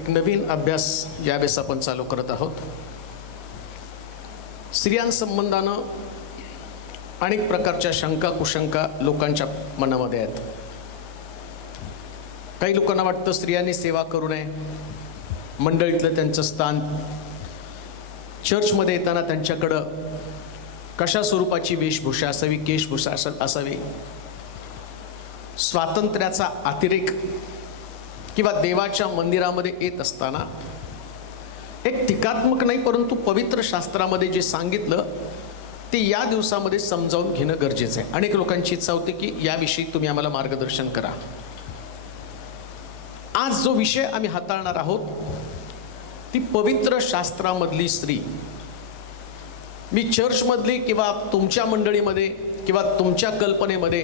एक नवीन अभ्यास यावेळेस आपण चालू करत आहोत. स्त्रियांसंबंधानं अनेक प्रकारच्या शंका कुशंका लोकांच्या मनामध्ये आहेत. काही लोकांना वाटतं स्त्रियांनी सेवा करू नये, मंडळीतलं त्यांचं स्थान, चर्चमध्ये येताना त्यांच्याकडं कशा स्वरूपाची वेशभूषा असावी, केशभूषा असावी, स्वातंत्र्याचा अतिरेक किंवा देवाच्या मंदिरामध्ये येत असताना एक टीकात्मक नाही परंतु पवित्र शास्त्रामध्ये जे सांगितलं ते या दिवसामध्ये समजावून घेणं गरजेचं आहे. अनेक लोकांची इच्छा होती की याविषयी तुम्ही आम्हाला मार्गदर्शन करा. आज जो विषय आम्ही हाताळणार आहोत ती पवित्र शास्त्रामधली स्त्री. मी चर्चमधली किंवा तुमच्या मंडळीमध्ये किंवा तुमच्या कल्पनेमध्ये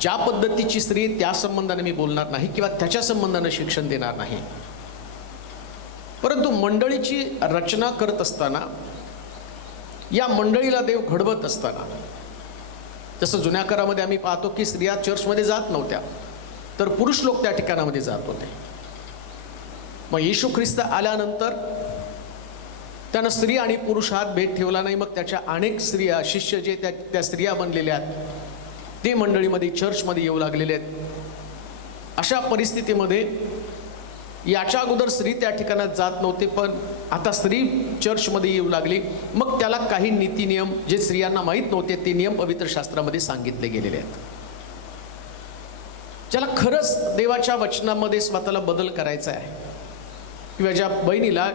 ज्या पद्धतीची स्त्री त्या संबंधाने मी बोलणार नाही किंवा त्याच्या संबंधाने शिक्षण देणार नाही. परंतु मंडळीची रचना करत असताना, या मंडळीला देव घडवत असताना, जसं जुन्या काळामध्ये आम्ही पाहतो की स्त्रिया चर्चमध्ये जात नव्हत्या तर पुरुष लोक त्या ठिकाणामध्ये जात होते. मग येशू ख्रिस्त आल्यानंतर त्यानं स्त्री आणि पुरुष हात भेट ठेवला नाही. मग त्याच्या अनेक स्त्रिया, शिष्य जे त्या स्त्रिया बनलेल्या आहेत ते मंडळीमध्ये चर्चमध्ये येऊ लागलेले आहेत. अशा परिस्थितीमध्ये याच्या अगोदर स्त्री त्या ठिकाणात जात नव्हते, पण आता स्त्री चर्चमध्ये येऊ लागली. मग त्याला काही नीती नियम जे स्त्रियांना माहीत नव्हते ते नियम पवित्र शास्त्रामध्ये सांगितले गेलेले आहेत. ज्याला खरंच देवाच्या वचनामध्ये स्वतःला बदल करायचा आहे किंवा ज्या बहिणीला,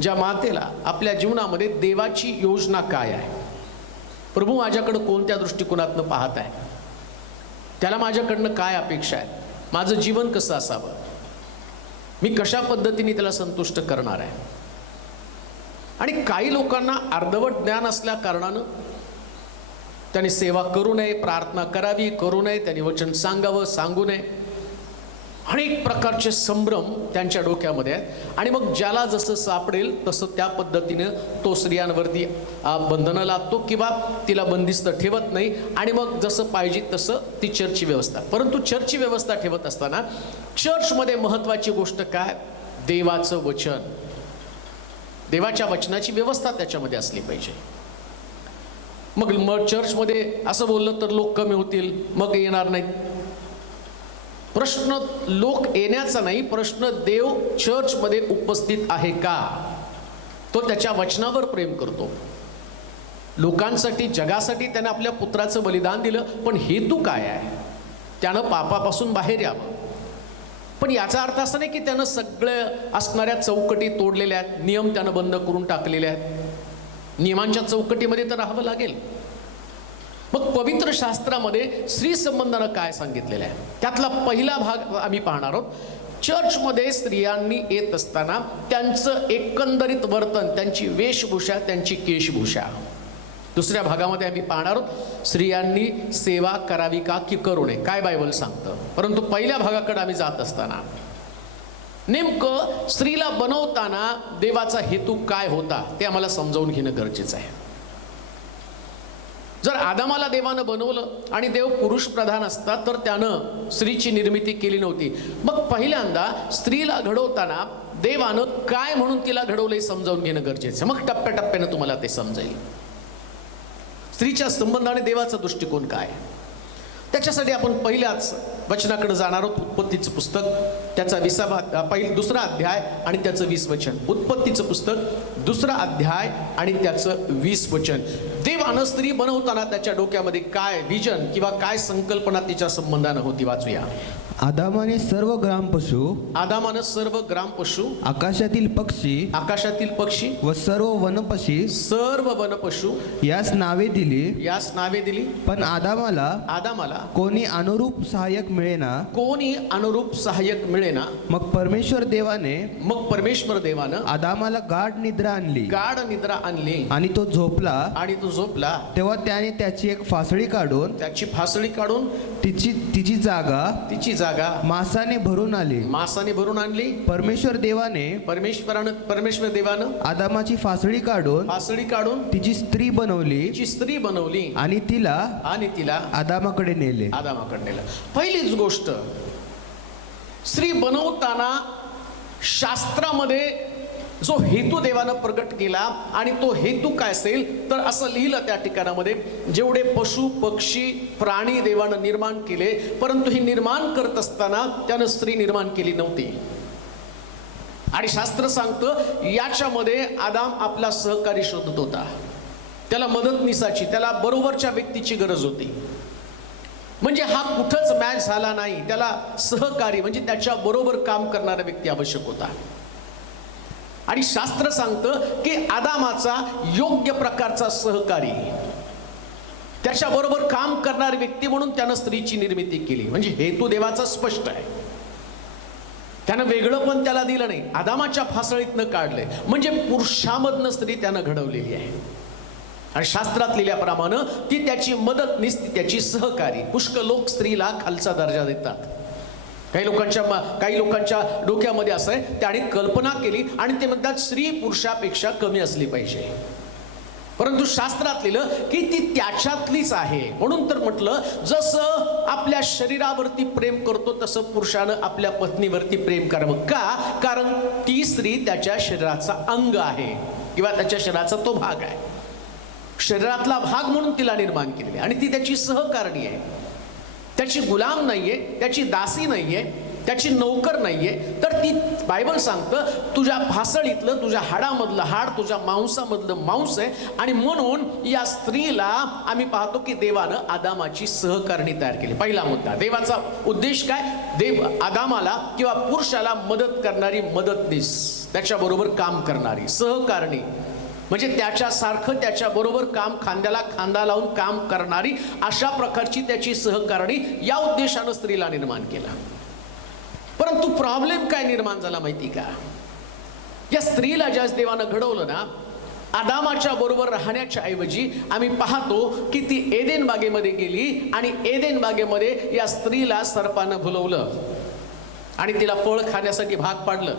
ज्या मातेला आपल्या जीवनामध्ये देवाची योजना काय आहे, प्रभू माझ्याकडं कोणत्या दृष्टिकोनातनं पाहत आहे, त्याला माझ्याकडनं काय अपेक्षा आहे, माझं जीवन कसं असावं, मी कशा पद्धतीने त्याला संतुष्ट करणार आहे. आणि काही लोकांना अर्धवट ज्ञान असल्या कारणानं त्यांनी सेवा करू नये, प्रार्थना करावी, करू नये, त्यांनी वचन सांगावं, सांगू नये, अनेक प्रकारचे संभ्रम त्यांच्या डोक्यामध्ये आहेत. आणि मग ज्याला जसं सापडेल तसं त्या पद्धतीनं तो स्त्रियांवरती बंधनं लादतो किंवा तिला बंदिस्त ठेवत नाही. आणि मग जसं पाहिजे तसं ती चर्चची व्यवस्था. परंतु चर्चची व्यवस्था ठेवत असताना चर्चमध्ये महत्त्वाची गोष्ट काय? देवाचं वचन, देवाच्या वचनाची व्यवस्था त्याच्यामध्ये असली पाहिजे. मग चर्चमध्ये असं बोललं तर लोक कमी होतील, मग येणार नाहीत. प्रश्न लोक येण्याचा नाही, प्रश्न देव चर्चमध्ये उपस्थित आहे का, तो त्याच्या वचनावर प्रेम करतो. लोकांसाठी, जगासाठी त्याने आपल्या पुत्राचं बलिदान दिलं, पण हेतू काय आहे? त्यानं पापापासून बाहेर यावं. पण याचा अर्थ असा नाही की त्यानं सगळं असणाऱ्या चौकटी तोडलेल्या आहेत, नियम त्यानं बंद करून टाकलेले आहेत. नियमांच्या चौकटीमध्ये तर राहावं लागेल. मग पवित्र शास्त्रामध्ये स्त्री संबंधानं काय सांगितलेलं आहे त्यातला पहिला भाग आम्ही पाहणार आहोत. चर्चमध्ये स्त्रियांनी येत असताना त्यांचं एकंदरीत वर्तन, त्यांची वेशभूषा, त्यांची केशभूषा. दुसऱ्या भागामध्ये आम्ही पाहणार आहोत स्त्रियांनी सेवा करावी का की करू नये, काय बायबल सांगतं. परंतु पहिल्या भागाकडे आम्ही जात असताना नेमकं स्त्रीला बनवताना देवाचा हेतू काय होता ते आम्हाला समजावून घेणं गरजेचं आहे. जर आदामाला देवानं बनवलं आणि देव पुरुष प्रधान असता तर त्यानं स्त्रीची निर्मिती केली नव्हती. मग पहिल्यांदा स्त्रीला घडवताना देवानं काय म्हणून तिला घडवलंय समजावून घेणं गरजेचं. मग टप्प्याटप्प्यानं तुम्हाला ते समजेल स्त्रीच्या संबंधाने देवाचा दृष्टिकोन काय. त्याच्यासाठी आपण पहिल्याच वचनाकडे जाणार आहोत. उत्पत्तीचं पुस्तक, त्याचा 2रा अध्याय आणि त्याचं 20 वचन. उत्पत्तीचं पुस्तक 2रा अध्याय आणि त्याचं 20 वचन. देवानं स्त्री बनवताना त्याच्या डोक्यामध्ये काय विजन किंवा काय संकल्पना तिच्या संबंधानं होती, वाचूया. आदामाने सर्व ग्राम पशु, आकाशातील पक्षी व सर्व वनपशु यास नावे दिली. पण आदामाला कोणी अनुरूप सहाय्यक मिळेना. मग परमेश्वर देवानं आदामाला गाढ निद्रा आणली आणि तो झोपला. तेव्हा त्याने त्याची एक फासळी काढून तिची जागा मासाने भरून आणली. परमेश्वर देवानं आदामाची फासळी काढून तिची स्त्री बनवली आणि तिला आदामाकडे नेले. पहिलीच गोष्ट, स्त्री बनवताना शास्त्रामध्ये जो हेतू देवानं प्रगट केला आणि तो हेतू काय असेल तर असं लिहिलं त्या ठिकाणामध्ये, जेवढे पशु पक्षी प्राणी देवानं निर्माण केले, परंतु ही निर्माण करत असताना त्यानं स्त्री निर्माण केली नव्हती. आणि शास्त्र सांगतं याच्यामध्ये आदाम आपला सहकारी शोधत होता. त्याला मदतनीसाची, त्याला बरोबरच्या व्यक्तीची गरज होती. म्हणजे हा कुठंच मॅच झाला नाही, त्याला सहकारी म्हणजे त्याच्या बरोबर काम करणारा व्यक्ती आवश्यक होता. आणि शास्त्र सांगतं की आदामाचा योग्य प्रकारचा सहकारी, त्याच्या बरोबर काम करणारी व्यक्ती म्हणून त्यानं स्त्रीची निर्मिती केली. म्हणजे हेतू देवाचा स्पष्ट आहे. त्यानं वेगळं पण त्याला दिलं नाही, आदामाच्या फासळीतनं काढलंय. म्हणजे पुरुषामधनं स्त्री त्यानं घडवलेली आहे. आणि शास्त्रात लिहिल्याप्रमाणे ती त्याची मदतनीस, ती त्याची सहकारी. पुष्कळ लोक स्त्रीला खालचा दर्जा देतात. काही लोकांच्या डोक्यामध्ये असं आहे, त्याने कल्पना केली आणि ते म्हणतात स्त्री पुरुषापेक्षा कमी असली पाहिजे. परंतु शास्त्रात लिहिलं की ती त्याच्यातलीच आहे. म्हणून तर म्हटलं, जसं आपल्या शरीरावरती प्रेम करतो तसं पुरुषानं आपल्या पत्नीवरती प्रेम करावं. का? कारण ती स्त्री त्याच्या शरीराचा अंग आहे किंवा त्याच्या शरीराचा तो भाग आहे. शरीरातला भाग म्हणून तिला निर्माण केलेली आणि ती त्याची सहकारणी आहे. त्याची गुलाम नाहीये, त्याची दासी नाहीये, त्याची नौकर नाहीये. तर ती बायबल सांगतं तुझ्या फासळीतलं, तुझ्या हाडामधलं हाड, तुझ्या मांसामधलं मांस आहे. आणि म्हणून या स्त्रीला आम्ही पाहतो की देवानं आदामाची सहकारणी तयार केली. पहिला मुद्दा, देवाचा उद्देश काय? देव आदामाला किंवा पुरुषाला मदत करणारी मदतनीस, त्याच्याबरोबर काम करणारी सहकारणी, म्हणजे त्याच्यासारखं त्याच्याबरोबर काम, खांद्याला खांदा लावून काम करणारी अशा प्रकारची त्याची सहकारणी, या उद्देशानं स्त्रीला निर्माण केला. परंतु प्रॉब्लेम काय निर्माण झाला माहिती का? या स्त्रीला ज्या देवानं घडवलं ना, आदामाच्या बरोबर राहण्याच्या ऐवजी आम्ही पाहतो की ती एदेन बागेमध्ये गेली आणि एदेन बागेमध्ये या स्त्रीला सर्पानं भुलवलं आणि तिला फळ खाण्यासाठी भाग पाडलं.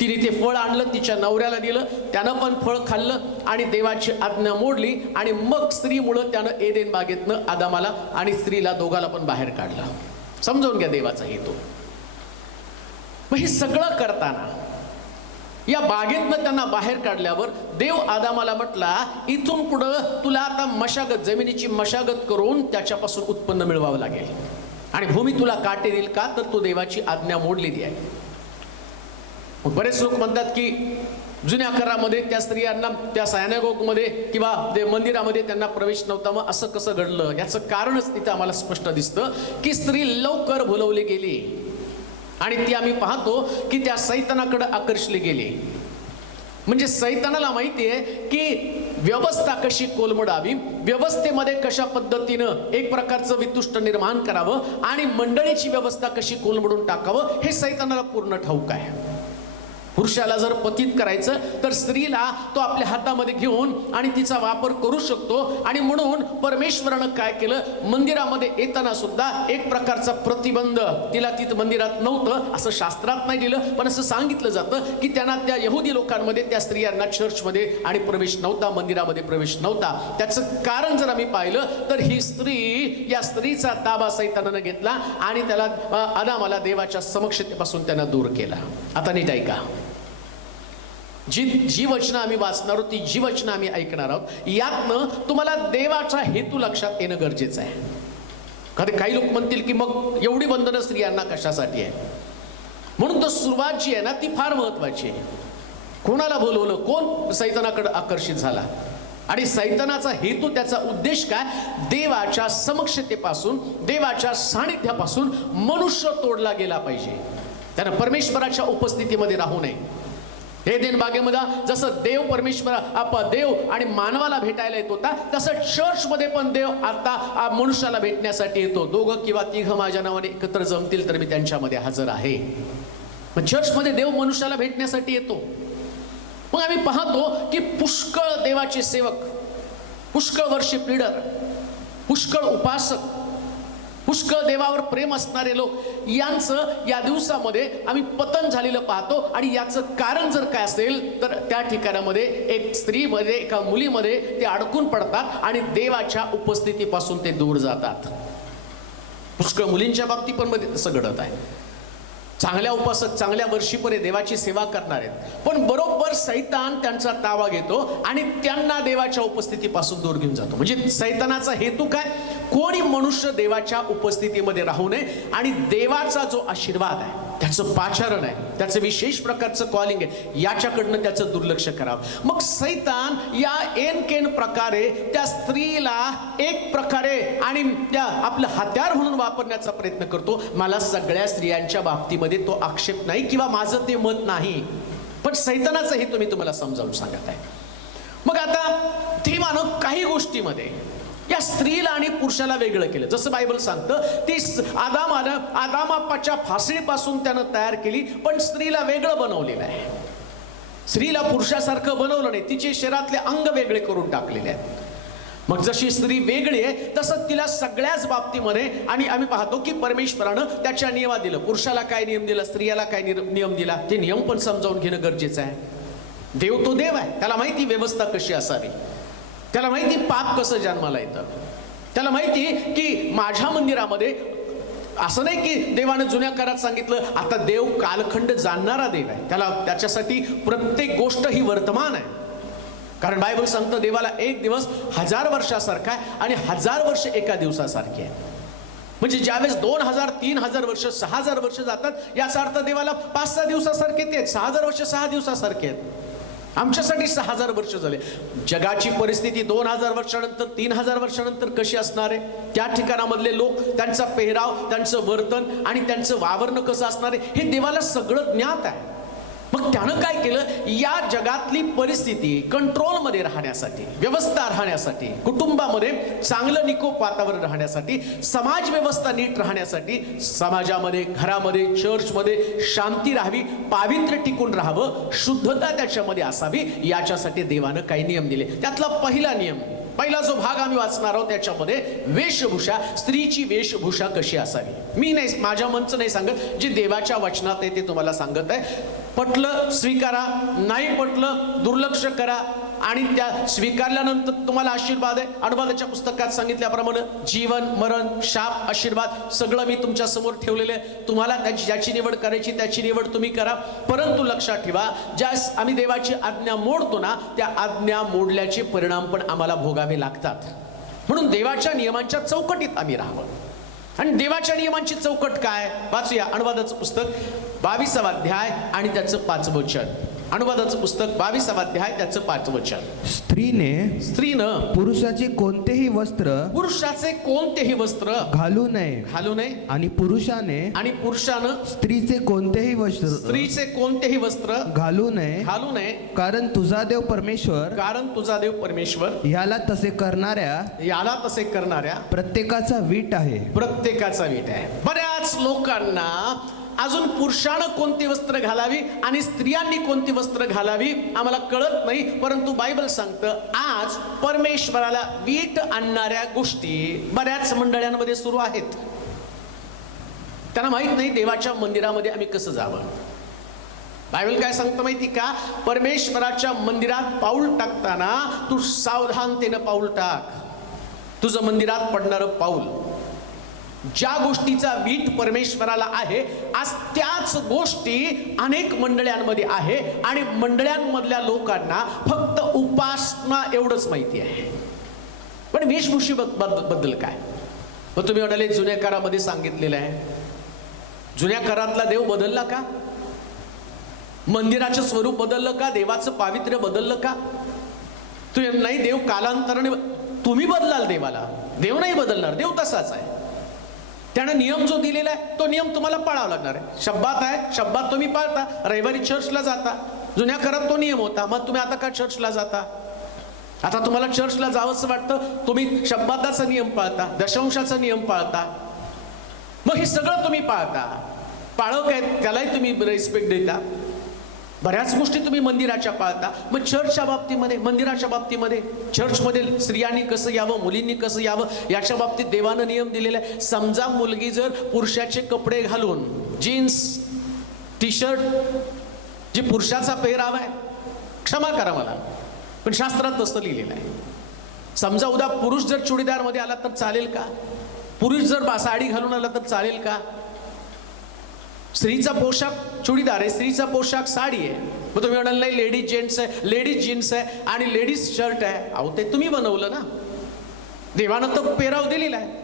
तिने ते फळ आणलं, तिच्या नवऱ्याला दिलं, त्यानं पण फळ खाल्लं आणि देवाची आज्ञा मोडली. आणि मग स्त्रीमुळं त्यानं एदेन बागेतनं आदामाला आणि स्त्रीला दोघाला पण बाहेर काढलं. समजावून घ्या देवाचा हेतू. मग हे सगळं करताना या बागेतनं त्यांना बाहेर काढल्यावर देव आदामाला म्हटला, इथून पुढं तुला आता मशागत, जमिनीची मशागत करून त्याच्यापासून उत्पन्न मिळवावं लागेल आणि भूमी तुला काटे देईल. का? तर तो देवाची आज्ञा मोडलेली आहे. बरेच लोक म्हणतात की जुन्या करारामध्ये त्या स्त्रियांना त्या सायनागोगमध्ये किंवा मंदिरामध्ये त्यांना प्रवेश नव्हता. मग असं कसं घडलं? याचं कारणच तिथं आम्हाला स्पष्ट दिसतं की स्त्री लवकर भुलवली गेली आणि ती आम्ही पाहतो की त्या सैतानाकडे आकर्षली गेली. म्हणजे सैतानाला माहिती आहे की व्यवस्था कशी कोलमडावी, व्यवस्थेमध्ये कशा पद्धतीनं एक प्रकारचं वितुष्ट निर्माण करावं आणि मंडळीची व्यवस्था कशी कोलमडून टाकावं, हे सैतानाला पूर्ण ठाऊक आहे. पुरुषाला जर पतित करायचं तर स्त्रीला तो आपल्या हातामध्ये घेऊन आणि तिचा वापर करू शकतो. आणि म्हणून परमेश्वरानं काय केलं, मंदिरामध्ये येताना सुद्धा एक प्रकारचा प्रतिबंध, तिला तिथं मंदिरात नव्हतं असं शास्त्रात नाही दिलं, पण असं सांगितलं जातं की त्यांना त्या यहुदी लोकांमध्ये त्या स्त्रियांना चर्चमध्ये आणि प्रवेश नव्हता, मंदिरामध्ये प्रवेश नव्हता. त्याचं कारण जर आम्ही पाहिलं तर ही स्त्री, या स्त्रीचा ताबा सैतानानं घेतला आणि त्याला आदामाला देवाच्या समक्षतेपासून त्यांना दूर केला. आता नीट ऐका, जी वचनं आम्ही वाचणार आहोत, ती जी वचनं आम्ही ऐकणार आहोत, यातनं तुम्हाला देवाचा हेतू लक्षात येणं गरजेचं आहे. काही लोक म्हणतील की मग एवढी बंधनं स्त्रियांना कशासाठी आहे? म्हणून तर सुरुवात जी आहे ना ती फार महत्वाची आहे. कोणाला बोलवलं, कोण सैतानाकडे आकर्षित झाला आणि सैतानाचा हेतू, त्याचा उद्देश काय? देवाच्या समक्षतेपासून, देवाच्या सानिध्यापासून मनुष्य तोडला गेला पाहिजे. त्यानं परमेश्वराच्या उपस्थितीमध्ये राहू नये. एदेन बागेमध्ये जसं देव आणि मानवाला भेटायला येत होता, तसं चर्चमध्ये पण देव आता मनुष्याला भेटण्यासाठी येतो. दोघं किंवा तिघं माझ्या नावाने एकत्र जमतील तर मी त्यांच्यामध्ये हजर आहे. पण चर्चमध्ये देव मनुष्याला भेटण्यासाठी येतो. मग आम्ही पाहतो की पुष्कळ देवाचे सेवक, पुष्कळ वर्षिप लीडर, पुष्कळ उपासक, पुष्कळ देवावर प्रेम असणारे लोक यांचं या दिवसामध्ये आम्ही पतन झालेलं पाहतो. आणि याचं कारण जर काय असेल तर त्या ठिकाणामध्ये एक स्त्रीमध्ये, एका मुलीमध्ये ते अडकून पडतात आणि देवाच्या उपस्थितीपासून ते दूर जातात. पुष्कळ मुलींच्या बाबतीत पण मध्ये तसं घडत आहे. चांगल्या उपासक, चांगल्या वर्षीपरे देवाची सेवा करणार आहेत, पण बरोबर सैतान त्यांचा ताबा घेतो आणि त्यांना देवाच्या उपस्थितीपासून दूर घेऊन जातो. म्हणजे सैतानाचा हेतू काय? कोणी मनुष्य देवाच्या उपस्थितीमध्ये राहू नये आणि देवाचा जो आशीर्वाद आहे, त्याचं पाचारण आहे, त्याचं विशेष प्रकारचं कॉलिंग आहे, याच्याकडनं त्याचं दुर्लक्ष करावं. मग सैतान या एनकेन प्रकारे त्या स्त्रीला एक प्रकारे आणि त्या आपलं हत्यार म्हणून वापरण्याचा प्रयत्न करतो. मला सगळ्या स्त्रियांच्या बाबतीमध्ये तो आक्षेप नाही किंवा माझं ते मत नाही, पण सैतानाचं हेतू मी तुम्हाला समजावून सांगत आहे. मग आता धीमानं काही गोष्टीमध्ये या स्त्रीला आणि पुरुषाला वेगळं केलं. जसं बायबल सांगतं, ती आदामाच्या फासळीपासून त्यानं तयार केली, पण स्त्रीला वेगळं बनवलेलं आहे. स्त्रीला पुरुषासारखं बनवलं नाही, तिचे शरीरातले अंग वेगळे करून टाकलेले आहेत. मग जशी स्त्री वेगळी आहे तसं तिला सगळ्याच बाबतीमध्ये, आणि आम्ही पाहतो की परमेश्वरानं त्याच्या नियमात दिलं. पुरुषाला काय नियम दिला, स्त्रियाला काय नियम दिला, ते नियम पण समजावून घेणं गरजेचं आहे. देव तो देव आहे, त्याला माहिती व्यवस्था कशी असावी, त्याला माहिती पाप कसं जन्माला येतं, त्याला माहिती की माझ्या मंदिरामध्ये असं नाही की देवानं जुन्या काळात सांगितलं. आता देव कालखंड जाणणारा देव आहे, त्याच्यासाठी प्रत्येक गोष्ट ही वर्तमान आहे. कारण बायबल सांगतं देवाला एक दिवस 1000 वर्षासारखा आहे आणि 1000 वर्ष एका दिवसासारखी आहे. म्हणजे ज्यावेळेस 2000, 3000 वर्ष, 6000 वर्ष जातात, याचा अर्थ देवाला 5-6 दिवसासारखे ते 6000 वर्ष 6 दिवसासारखे आहेत. आमच्यासाठी 6000 वर्ष झाले. जगाची परिस्थिती 2000 वर्षानंतर, 3000 वर्षानंतर कशी असणार आहे, त्या ठिकाणामधले लोक, त्यांचा पेहराव, त्यांचं वर्तन आणि त्यांचं वावरणं कसं असणार आहे, हे देवाला सगळं ज्ञात आहे. मग त्यानं काय केलं, या जगातली परिस्थिती कंट्रोलमध्ये राहण्यासाठी, व्यवस्था राहण्यासाठी, कुटुंबामध्ये चांगलं निकोप वातावरण राहण्यासाठी, समाज व्यवस्था नीट राहण्यासाठी, समाजामध्ये, घरामध्ये, चर्चमध्ये शांती राहावी, पावित्र्य टिकून राहावं, शुद्धता त्याच्यामध्ये असावी, याच्यासाठी देवानं काही नियम दिले. त्यातला पहिला नियम, पहिला जो भाग आम्ही वाचणार आहोत त्याच्यामध्ये वेशभूषा, स्त्रीची वेशभूषा कशी असावी. मी नाही, माझ्या मनचं नाही सांगत, जे देवाच्या वचनात आहे ते तुम्हाला सांगत आहे. पटलं स्वीकारा, नाही पटलं दुर्लक्ष करा. आणि त्या स्वीकारल्यानंतर तुम्हाला आशीर्वाद आहे. अनुवादाच्या पुस्तकात सांगितल्याप्रमाणे जीवन, मरण, शाप, आशीर्वाद सगळं मी तुमच्या समोर ठेवलेलं आहे. तुम्हाला ज्याची निवड करायची त्याची निवड तुम्ही करा. परंतु लक्षात ठेवा, ज्यास आम्ही देवाची आज्ञा मोडतो ना, त्या आज्ञा मोडल्याचे परिणाम पण आम्हाला भोगावे लागतात. म्हणून देवाच्या नियमांच्या चौकटीत आम्ही राहावं. आणि देवाच्या नियमांची चौकट काय, वाचूया अनुवादाचं पुस्तक 22वा अध्याय आणि त्याचं 5वं वचन. अनुवादाचं पुस्तक 22वा अध्याय त्याचं 5वं वचन. स्त्रीनं पुरुषाचे कोणतेही वस्त्र घालू नये आणि पुरुषानं स्त्रीचे कोणतेही वस्त्र घालू नये, कारण तुझा देव परमेश्वर याला तसे करणाऱ्या प्रत्येकाचा वीट आहे. बऱ्याच लोकांना अजून पुरुषानं कोणती वस्त्र घालावी आणि स्त्रियांनी कोणती वस्त्र घालावी आम्हाला कळत नाही. परंतु बायबल सांगतं आज परमेश्वराला वीट आणणाऱ्या गोष्टी बऱ्याच मंडळांमध्ये सुरू आहेत. त्यांना माहित नाही देवाच्या मंदिरामध्ये आम्ही कसं जावं. बायबल काय सांगतं माहिती का, परमेश्वराच्या मंदिरात पाऊल टाकताना तू सावधानतेनं पाऊल टाक. तुझं मंदिरात पडणारं पाऊल, ज्या गोष्टीचा वीट परमेश्वराला आहे, आज त्याच गोष्टी अनेक मंडळांमध्ये आहे आणि मंडळांमधल्या लोकांना फक्त उपासना एवढंच माहिती आहे. पण वेशभूषे बद्दल काय, मग तुम्ही म्हणाले जुन्या काळामध्ये सांगितलेलं आहे. जुन्या काळातला देव बदलला का? मंदिराचं स्वरूप बदललं का? देवाचं पावित्र्य बदललं का? तुम्ही नाही, देव कालांतराने, तुम्ही बदलाल देवाला, देव नाही बदलणार. देव तसाच आहे. त्यानं नियम जो दिलेला आहे तो नियम तुम्हाला पाळावा लागणार आहे. शब्बात आहे, शब्बात तुम्ही पाळता, रविवारी चर्चला जाता. जुन्या काळात तो नियम होता, मग तुम्ही आता का चर्चला जाता? आता तुम्हाला चर्चला जावंसं वाटतं, तुम्ही शब्बाताचा नियम पाळता, दशांशाचा नियम पाळता, मग हे सगळं तुम्ही पाळता. पाळक आहेत त्यालाही तुम्ही रिस्पेक्ट देता. बऱ्याच गोष्टी तुम्ही मंदिराच्या पाळता. मग चर्चच्या बाबतीमध्ये, मंदिराच्या बाबतीमध्ये, चर्चमध्ये स्त्रियांनी कसं यावं, मुलींनी कसं यावं, याच्या बाबतीत देवानं नियम दिलेला आहे. समजा मुलगी जर पुरुषाचे कपडे घालून, जीन्स, टी शर्ट, जे पुरुषाचा पेहराव आहे, क्षमा करा मला, पण शास्त्रात तसं लिहिलेलं आहे. समजा उद्या पुरुष जर चुडीदारमध्ये आला तर चालेल का? पुरुष जर साडी घालून आला तर चालेल का? स्त्रीचा पोशाख चुडीदार आहे, स्त्रीचा पोशाख साडी आहे. मग तुम्ही म्हणाल नाही लेडीज जेंट्स आहे, लेडीज जीन्स आहे आणि लेडीज शर्ट आहे. अहो ते तुम्ही बनवलं ना, देवानं तर पेराव दिलेला आहे.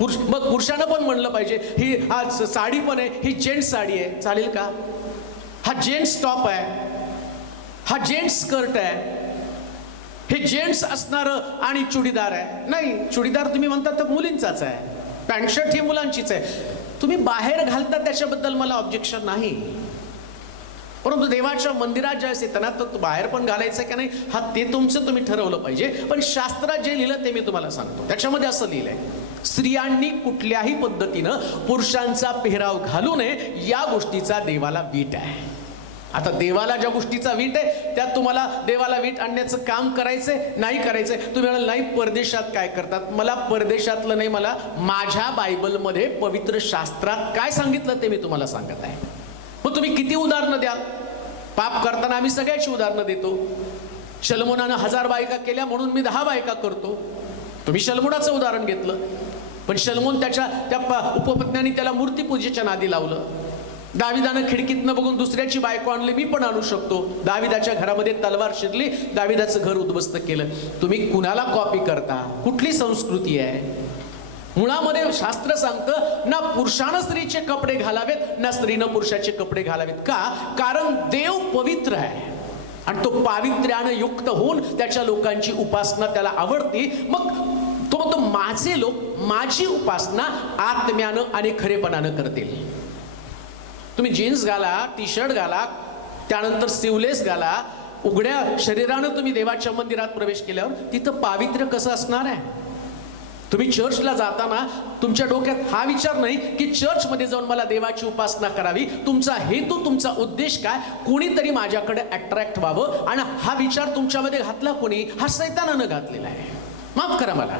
मग पुरुषानं पण म्हणलं पाहिजे ही हा साडी पण आहे, ही जेंट्स साडी आहे, चालेल का? हा जेंट्स टॉप आहे, हा जेंट्स स्कर्ट आहे, हे जेंट्स असणारं आणि चुडीदार आहे. नाही, चुडीदार तुम्ही म्हणता तर मुलींचाच आहे, पॅन्ट शर्ट ही मुलांचीच आहे. तुम्ही बाहेर घालता त्याच्याबद्दल मला ऑब्जेक्शन नाही, परंतु देवाच्या मंदिरात ज्यावेळेस येताना तर बाहेर पण घालायचं का नाही हा ते तुमचं तुम्ही ठरवलं पाहिजे. पण शास्त्रात जे लिहिलं ते मी तुम्हाला सांगतो. त्याच्यामध्ये असं लिहिलंय, स्त्रियांनी कुठल्याही पद्धतीनं पुरुषांचा पेहराव घालू नये, या गोष्टीचा देवाला वीट आहे. आता देवाला ज्या गोष्टीचा वीट आहे त्यात तुम्हाला देवाला वीट आणण्याचं काम करायचंय नाही करायचंय. तुम्ही म्हणाल नाही परदेशात काय करतात, मला परदेशातलं नाही, मला माझ्या बायबलमध्ये पवित्र शास्त्रात काय सांगितलं ते मी तुम्हाला सांगत आहे. मग तुम्ही किती उदाहरणं द्याल? पाप करताना आम्ही सगळ्याची उदाहरणं देतो. शलमोनानं 1000 बायका केल्या म्हणून मी 10 बायका करतो. तुम्ही शलमोनाचं उदाहरण घेतलं, पण शलमोन त्या उपपत्न्यांनी त्याला मूर्तीपूजेच्या नादी लावलं. दाविदानं खिडकीतनं बघून दुसऱ्याची बायको आणली, मी पण आणू शकतो. दाविदाच्या घरामध्ये तलवार शिरली, दाविदाचं घर उद्ध्वस्त केलं. तुम्ही कुणाला कॉपी करता? कुठली संस्कृती आहे? मुळामध्ये शास्त्र सांगतं ना पुरुषानं स्त्रीचे कपडे घालावेत ना स्त्रीनं पुरुषाचे कपडे घालावेत. का? कारण देव पवित्र आहे आणि तो पावित्र्यानं युक्त होऊन त्याच्या लोकांची उपासना त्याला आवडते. मग तो म्हणतो माझे लोक माझी उपासना आत्म्यानं आणि खरेपणानं करतील. तुम्ही जीन्स घाला, टी शर्ट घाला, त्यानंतर स्लीवलेस घाला, उघड्या शरीरानं तुम्ही देवाच्या मंदिरात प्रवेश केल्यावर तिथं पावित्र्य कसं असणार आहे? तुम्ही चर्चला जाताना तुमच्या डोक्यात हा विचार नाही की चर्चमध्ये जाऊन मला देवाची उपासना करावी. तुमचा हेतू, तुमचा उद्देश काय? कोणीतरी माझ्याकडे अट्रॅक्ट व्हावं. आणि हा विचार तुमच्यामध्ये घातला कोणी? हा सैतानानं घातलेला आहे. माफ करा मला,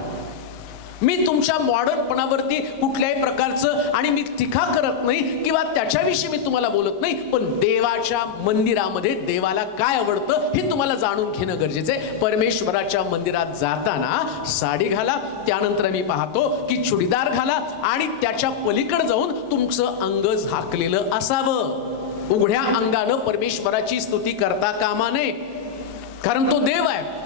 मी तुमच्या मॉडर्नपणावरती कुठल्याही प्रकारचं आणि मी टीका करत नाही किंवा त्याच्याविषयी मी तुम्हाला बोलत नाही, पण देवाच्या मंदिरामध्ये देवाला काय आवडतं हे तुम्हाला जाणून घेणं गरजेचं आहे. परमेश्वराच्या मंदिरात जाताना साडी घाला, त्यानंतर मी पाहतो की चुडीदार घाला आणि त्याच्या पलीकडे जाऊन तुमचं अंग झाकलेलं असावं. उघड्या अंगानं परमेश्वराची स्तुती करता कामा नये, कारण तो देव आहे.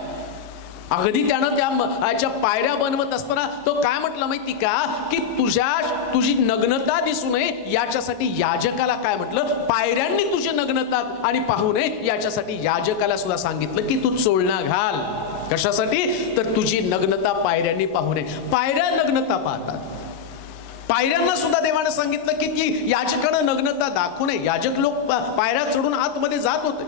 अगदी त्यानं त्याच्या पायऱ्या बनवत असताना तो काय म्हटलं माहिती का? की तुझी नग्नता दिसू नये याच्यासाठी याजकाला काय म्हटलं? पायऱ्यांनी तुझी नग्नता आणि पाहू नये याच्यासाठी याजकाला सुद्धा सांगितलं की तू चोळणा घाल. कशासाठी? तर तुझी नग्नता पायऱ्यांनी पाहू नये. पायऱ्या नग्नता पाहतात. पायऱ्यांना सुद्धा देवानं सांगितलं की ती याजकानं नग्नता दाखवू नये. याजक लोक पायऱ्या चढून आतमध्ये जात होते.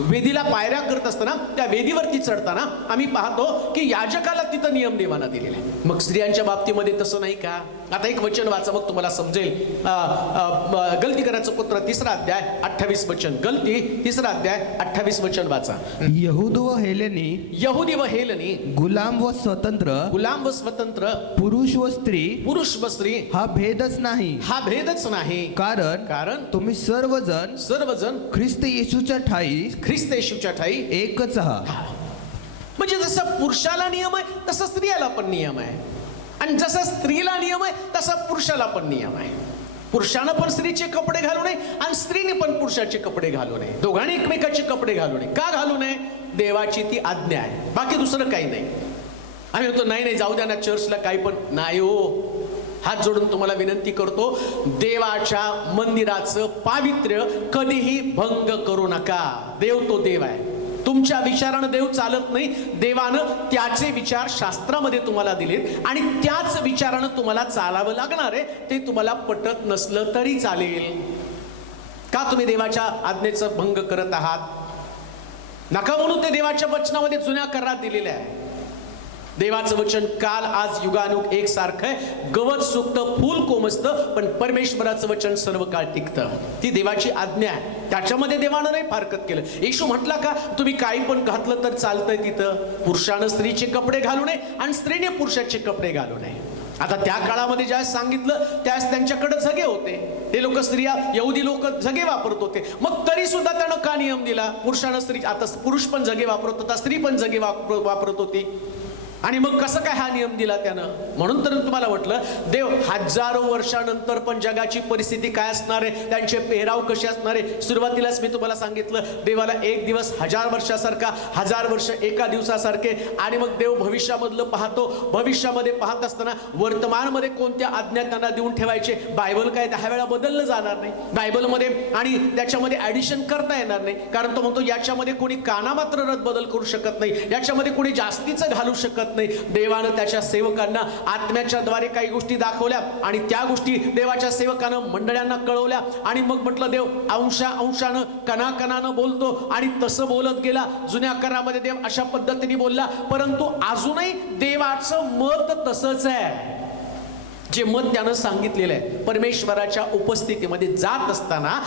वेदीला पायऱ्या करत असताना त्या वेदीवरती चढताना आम्ही पाहतो की याजकाला तिथं नियम देवाना दिलेला आहे. मग स्त्रियांच्या बाबतीमध्ये तसं नाही का? आता एक वचन वाचा, मग तुम्हाला समजेल. गलती करायचं पुत्र 3रा अध्याय 28 वचन. गलती 3रा अध्याय 28 वचन वाचा. यहुदी व हेलनी, गुलाम व स्वतंत्र, गुलाम व स्वतंत्र, पुरुष व स्त्री हा भेदच नाही. कारण तुम्ही सर्वजण ख्रिस्त येशूच्या ठाई एकच आहात. म्हणजे जसं पुरुषाला नियम आहे तसं स्त्रियाला पण नियम आहे, आणि जसा स्त्रीला नियम आहे तसा पुरुषाला पण नियम आहे. पुरुषानं पण स्त्रीचे कपडे घालू नये आणि स्त्रीने पण पुरुषाचे कपडे घालू नये. दोघांनी एकमेकाचे कपडे घालू नये. का घालू नये? देवाची ती आज्ञा आहे, बाकी दुसरं काही नाही. आम्ही म्हणतो नाही जाऊ द्या ना चर्चला, काही पण नाही. हो, हात जोडून तुम्हाला विनंती करतो, देवाच्या मंदिराचं पावित्र्य कधीही भंग करू नका. देव तो देव आहे. तुमच्या विचारानं देव चालत नाही. देवानं त्याचे विचार शास्त्रामध्ये तुम्हाला दिलेत आणि त्याच विचारानं तुम्हाला चालावं लागणार आहे. ते तुम्हाला पटत नसलं तरी चालेल. का तुम्ही देवाच्या आज्ञेचं भंग करत आहात? नका म्हणून ते देवाच्या वचनामध्ये जुन्या करारात दिलेले आहे. देवाचं वचन काल आज युगानुग एक सारखं आहे. गवत सुकतं, फूल कोमसतं, पण परमेश्वराचं वचन सर्व काळ टिकतं. ती देवाची आज्ञा आहे. त्याच्यामध्ये देवानं नाही फारकत केलं. येशू म्हटला का तुम्ही काही पण घातलं तर चालतंय? तिथं पुरुषानं स्त्रीचे कपडे घालू नये आणि स्त्रीने पुरुषाचे कपडे घालू नये. आता त्या काळामध्ये ज्यावेळेस सांगितलं त्यावेळेस त्यांच्याकडे झगे होते. ते लोक स्त्रिया, यहुदी लोक झगे वापरत होते. मग तरी सुद्धा त्यानं का नियम दिला? पुरुषानं स्त्री, आता पुरुष पण झगे वापरत होता, स्त्री पण झगे वापरत होती. आणि मग कसं काय हा नियम दिला त्यानं? म्हणून तर तुम्हाला म्हटलं, देव हजारो वर्षानंतर पण जगाची परिस्थिती काय असणार आहे, त्यांचे पेहराव कसे असणार आहे. सुरुवातीलाच मी तुम्हाला सांगितलं, देवाला एक दिवस 1000 वर्षासारखा, 1000 वर्ष एका दिवसासारखे. आणि मग देव भविष्यामधलं पाहतो. भविष्यामध्ये पाहत असताना वर्तमानमध्ये कोणत्या आज्ञा त्यांना देऊन ठेवायचे. बायबल काय 10 वेळा बदललं जाणार नाही बायबलमध्ये, आणि त्याच्यामध्ये ऍडिशन करता येणार नाही. कारण तो म्हणतो याच्यामध्ये कोणी कानामात्र रद बदल करू शकत नाही, याच्यामध्ये कोणी जास्तीचं घालू शकत नाही. देवानं त्याच्या सेवकांना आत्म्याच्या द्वारे काही गोष्टी दाखवल्या आणि त्या गोष्टी देवाच्या सेवकानं मंडळांना कळवल्या. आणि मग म्हटलं देव अंशानं कणाकणानं बोलतो आणि तसं बोलत गेला. जुन्या करारामध्ये देव अशा पद्धतीने बोलला, परंतु अजूनही देवाचं मत तसंच आहे, जे मत त्यानं सांगितलेलं आहे. परमेश्वराच्या उपस्थितीमध्ये जात असताना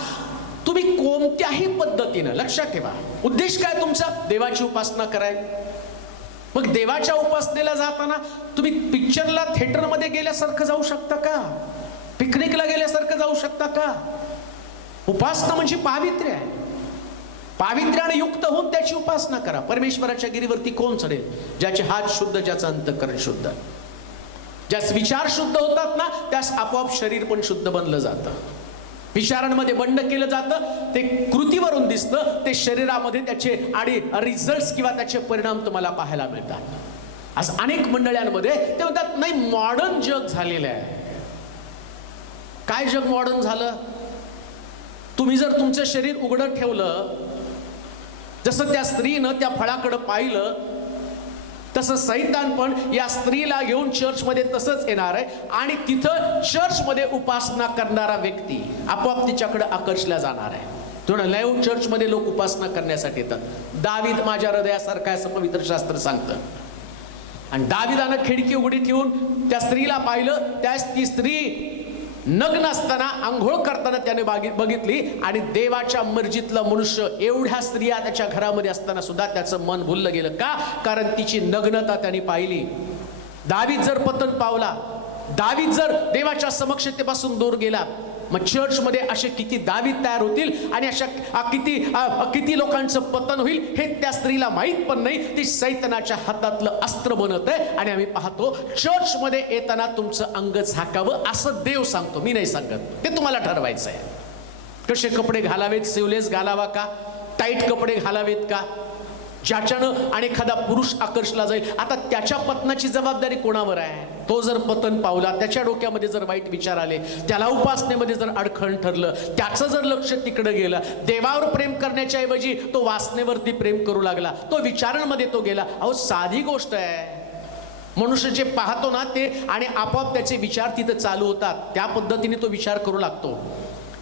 तुम्ही कोणत्याही पद्धतीनं, लक्षात ठेवा, उद्देश काय तुमचा? देवाची उपासना कराय. मग देवाच्या उपासनेला जाताना तुम्ही पिक्चरला थिएटरमध्ये गेल्यासारखं जाऊ शकता का? पिकनिकला गेल्यासारखं जाऊ शकता का? उपासना म्हणजे पावित्र्य आहे. पावित्र्याने युक्त होऊन त्याची उपासना करा. परमेश्वराच्या गिरीवरती कोण चढेल? ज्याचे हात शुद्ध, ज्याचं अंतःकरण शुद्ध. ज्यास विचार शुद्ध होतात ना, त्यास आपोआप शरीर पण शुद्ध बनलं जातं. विचारांमध्ये बंड केलं जातं, ते कृतीवरून दिसतं, ते शरीरामध्ये त्याचे आणि रिझल्ट्स किंवा त्याचे परिणाम तुम्हाला पाहायला मिळतात. आज अनेक मंडळांमध्ये ते म्हणतात नाही, मॉडर्न जग झालेलं आहे. काय जग मॉडर्न झालं? तुम्ही जर तुमचं शरीर उघडं ठेवलं, जसं त्या स्त्रीनं त्या फळाकडे पाहिलं, तसं सैतान पण या स्त्रीला घेऊन चर्चमध्ये तसंच येणार आहे. आणि तिथं चर्चमध्ये उपासना करणारा व्यक्ती आपोआप तिच्याकडे आकर्षला जाणार आहे. थोडं लाईव्ह चर्चमध्ये लोक उपासना करण्यासाठी येतात. दावीद माझ्या हृदयासारखा, असं पवित्र शास्त्र सांगतं. आणि दावीदानं खिडकी उघडी ठेवून त्या स्त्रीला पाहिलं. त्यास ती स्त्री नग्न असताना, आंघोळ करताना त्याने बघितली. आणि देवाच्या मर्जीतला मनुष्य, एवढ्या स्त्रिया त्याच्या घरामध्ये असताना सुद्धा त्याचं मन भुललं गेलं. का? कारण तिची नग्नता त्याने पाहिली. दावीद जर पतन पावला, दावीद जर देवाच्या समक्षतेपासून दूर गेला, मग चर्चमध्ये असे किती दावीद तयार होतील आणि अशा किती लोकांचं पतन होईल हे त्या स्त्रीला माहीत पण नाही. ती सैतानाच्या हातातलं अस्त्र बनत आहे. आणि आम्ही पाहतो चर्चमध्ये येताना तुमचं अंग झाकावं असं देव सांगतो, मी नाही सांगत. ते तुम्हाला ठरवायचं आहे. कसे कपडे घालावेत, सिवलेस घालावा का, टाईट कपडे घालावेत का, ज्याच्यानं आणि एखादा पुरुष आकर्षला जाईल. आता त्याच्या पतनाची जबाबदारी कोणावर आहे? तो जर पतन पावला, त्याच्या डोक्यामध्ये जर वाईट विचार आले, त्याला उपासनेमध्ये जर अडखण ठरलं, त्याचं जर लक्ष तिकडे गेलं, देवावर प्रेम करण्याच्या ऐवजी तो वासनेवरती प्रेम करू लागला, तो विचारांमध्ये तो गेला. अहो साधी गोष्ट आहे. मनुष्य जे पाहतो ना ते, आणि आपोआप त्याचे विचार तिथं चालू होतात. त्या पद्धतीने तो विचार करू लागतो.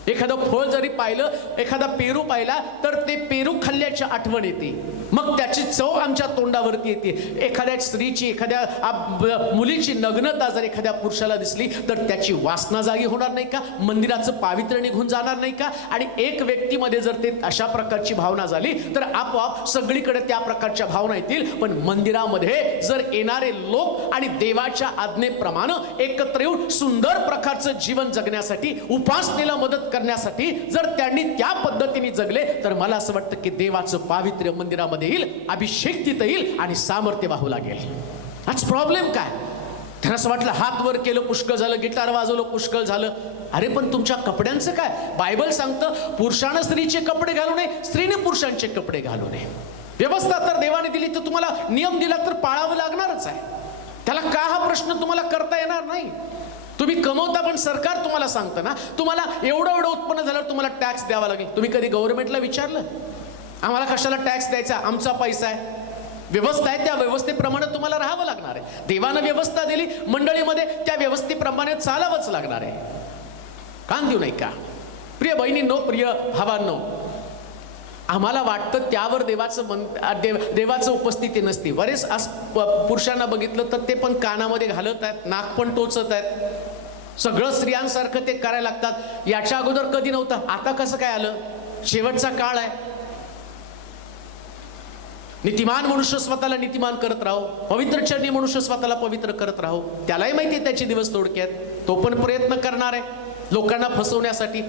एखादं फळ जरी पाहिलं, एखादा पेरू पाहिला, तर ते पेरू खाल्ल्याची आठवण येते. मग त्याची चव आमच्या तोंडावरती येते. एखाद्या स्त्रीची, एखाद्या मुलीची नग्नता जर एखाद्या पुरुषाला दिसली, तर त्याची वासना जागी होणार नाही का? मंदिराचं पावित्र्य निघून जाणार नाही का? आणि एक व्यक्तीमध्ये जर ते अशा प्रकारची भावना झाली, तर आपोआप सगळीकडे त्या प्रकारच्या भावना येतील. पण मंदिरामध्ये जर येणारे लोक आणि देवाच्या आज्ञेप्रमाणे एकत्र येऊन सुंदर प्रकारचं जीवन जगण्यासाठी, उपासनेला मदत करण्यासाठी जर त्यांनी त्या पद्धतीने जगले, तर मला असं वाटतं की देवाचं पावित्र्य मंदिरामध्ये येईल, अभिषेक तिथं येईल आणि सामर्थ्य वाहू लागेल. हाच प्रॉब्लेम काय? त्यांना असं वाटलं हात वर केलं पुष्कळ झालं, गिटार वाजवलं पुष्कळ झालं. अरे पण तुमच्या कपड्यांचं काय? बायबल सांगतं पुरुषानं स्त्रीचे कपडे घालू नये, स्त्रीने पुरुषांचे कपडे घालू नये. व्यवस्था तर देवाने दिली, तर तुम्हाला नियम दिला तर पाळावं लागणारच आहे. त्याला का हा प्रश्न तुम्हाला करता येणार नाही? तुम्ही कमवता, पण सरकार तुम्हाला सांगतं ना, तुम्हाला एवढं उत्पन्न झाल्यावर तुम्हाला टॅक्स द्यावा लागेल. तुम्ही कधी गव्हर्नमेंटला विचारलं आम्हाला कशाला टॅक्स द्यायचा? आमचा पैसा आहे, व्यवस्था आहे, त्या व्यवस्थेप्रमाणे तुम्हाला राहावं लागणार आहे. देवानं व्यवस्था दिली मंडळीमध्ये, त्या व्यवस्थेप्रमाणे चालावंच लागणार आहे. कान देऊ नाही का? प्रिय बहिणींनो, प्रिय भावांनो, आम्हाला वाटतं त्यावर देवाचं उपस्थिती नसते. बरेच आज पुरुषांना बघितलं तर ते पण कानामध्ये घालत आहेत, नाक पण टोचत आहेत, सगळं स्त्रियांसारखं ते करायला लागतात. याच्या अगोदर कधी नव्हतं, आता कसं काय आलं? शेवटचा काळ आहे. नीतिमान मनुष्य स्वतःला नीतिमान करत राहो, पवित्र चरणी मनुष्य स्वतःला पवित्र करत राहो. त्यालाही माहिती आहे त्याचे दिवस थोडक्यात, तो पण प्रयत्न करणार आहे लोकांना फसवण्यासाठी.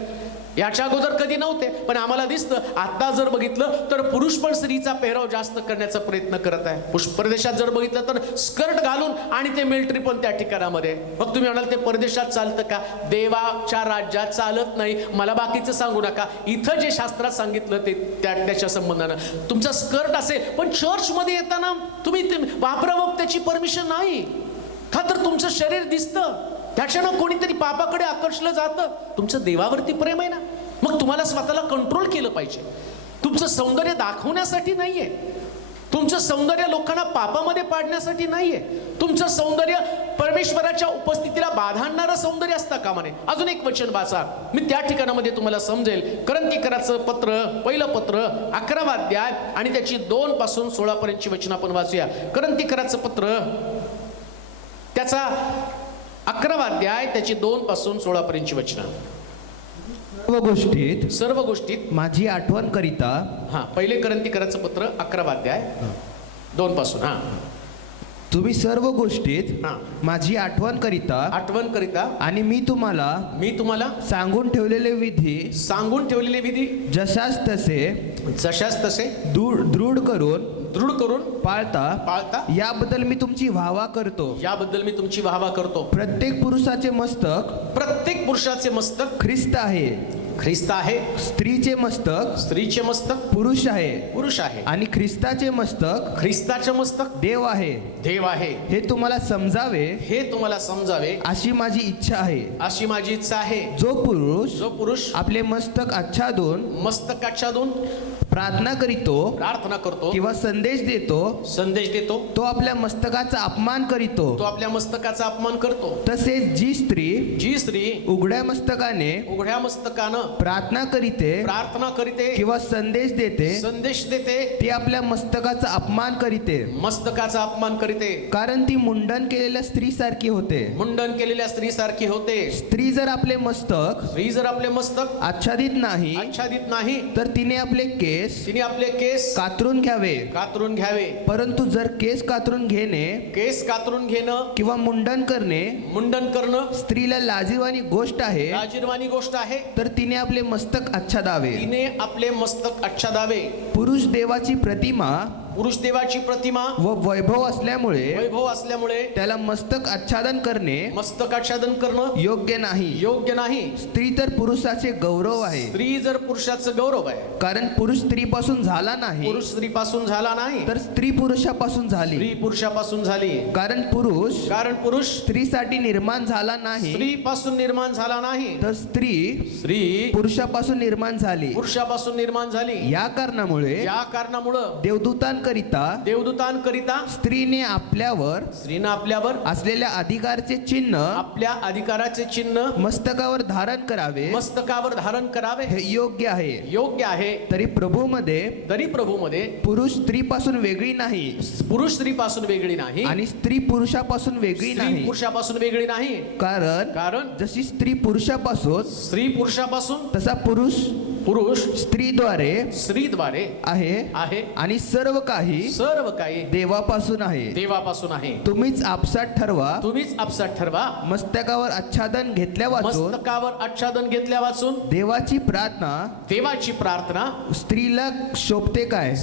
याच्या अगोदर कधी नव्हते, पण आम्हाला दिसतं आता जर बघितलं तर पुरुष पण स्त्रीचा पेहराव जास्त करण्याचा प्रयत्न करत आहे. परदेशात जर बघितलं तर स्कर्ट घालून आणि ते मिलिटरी पण त्या ठिकाणामध्ये. मग तुम्ही म्हणाल ते परदेशात चालतं का? देवाच्या राज्यात चालत नाही. मला बाकीचं सांगू नका, इथं जे शास्त्रात सांगितलं ते त्याच्या संबंधानं तुमचा स्कर्ट असेल, पण चर्चमध्ये येताना तुम्ही वापरावं त्याची परमिशन नाही का? तर तुमचं शरीर दिसतं, त्याच्यानं कोणीतरी पापाकडे आकर्षलं जातं. तुमचं देवावरती प्रेम आहे ना, मग तुम्हाला स्वतःला कंट्रोल केलं पाहिजे. तुमचं सौंदर्य दाखवण्यासाठी नाहीये, तुमचं सौंदर्य लोकांना पापामध्ये पाडण्यासाठी नाहीये. तुमचं सौंदर्य परमेश्वराच्या उपस्थितीला बाधा आणणारं सौंदर्य असता कामा नये. अजून एक वचन वाचा, मी त्या ठिकाणामध्ये तुम्हाला समजेल. करंथीकराचं पत्र, पहिलं पत्र 11वा अध्याय आणि त्याची 2 पासून 16 पर्यंतची वचन आपण वाचूया. करंथीकराचं पत्र त्याचा 11वा अध्याय त्याची 2 पासून 16 पर्यंतची वचनं. सर्व गोष्टीत माझी आठवण करिता. पहिले करंथीकराचं पत्र 11वा अध्याय 2 पासून. तुम्ही सर्व गोष्टीत माझी आठवण करिता आणि मी तुम्हाला सांगून ठेवलेले विधी जशास तसे दृढ करून पाळता याबद्दल मी तुमची वाहवा करतो. प्रत्येक पुरुषाचे मस्तक ख्रिस्त आहे. स्त्रीचे मस्तक पुरुष आहे आणि ख्रिस्ताचे मस्तक देव आहे. हे तुम्हाला समजावे अशी माझी इच्छा आहे. जो पुरुष आपले मस्तक आच्छादून प्रार्थना करतो किंवा संदेश देतो तो आपल्या मस्तकाचा अपमान करतो. तसेच जी स्त्री उघड्या मस्तकानं प्रार्थना करीते किंवा संदेश देते ती आपल्या मस्तकाचा अपमान करीते. कारण ती मुंडन केलेल्या स्त्रीसारखी होते. स्त्री जर आपले मस्तक आच्छादित नाही तर तिने आपले केस कातरून घ्यावे. परंतु जर केस कातरून घेणं किंवा मुंडन करणं स्त्रीला लाजिरवाणी गोष्ट आहे तर तिने आपले मस्तक आच्छादावे. पुरुष देवाची प्रतिमा व वैभव असल्यामुळे त्याला मस्तक आच्छादन करणं योग्य नाही. स्त्री तर पुरुषाचे गौरव आहे. कारण पुरुष स्त्रीपासून झाला नाही तर स्त्री पुरुषापासून झाली. कारण पुरुष स्त्रीसाठी निर्माण झाला नाही तर स्त्री पुरुषापासून निर्माण झाली. या कारणामुळे देवदूतांकरिता स्त्रीने आपल्यावर असलेल्या अधिकाराचे चिन्ह मस्तकावर धारण करावे हे योग्य आहे. तरी प्रभूमध्ये पुरुष स्त्रीपासून वेगळी नाही आणि स्त्री पुरुषापासून वेगळी नाही. कारण जशी स्त्री पुरुषापासून तसा पुरुष स्त्रीद्वारे आहे आणि सर्व काही देवापासून आहे. तुम्हीच आपसात ठरवा. मस्तकावर आच्छादन घेतल्या वाचून देवाची प्रार्थना स्त्रीला शोभते काय?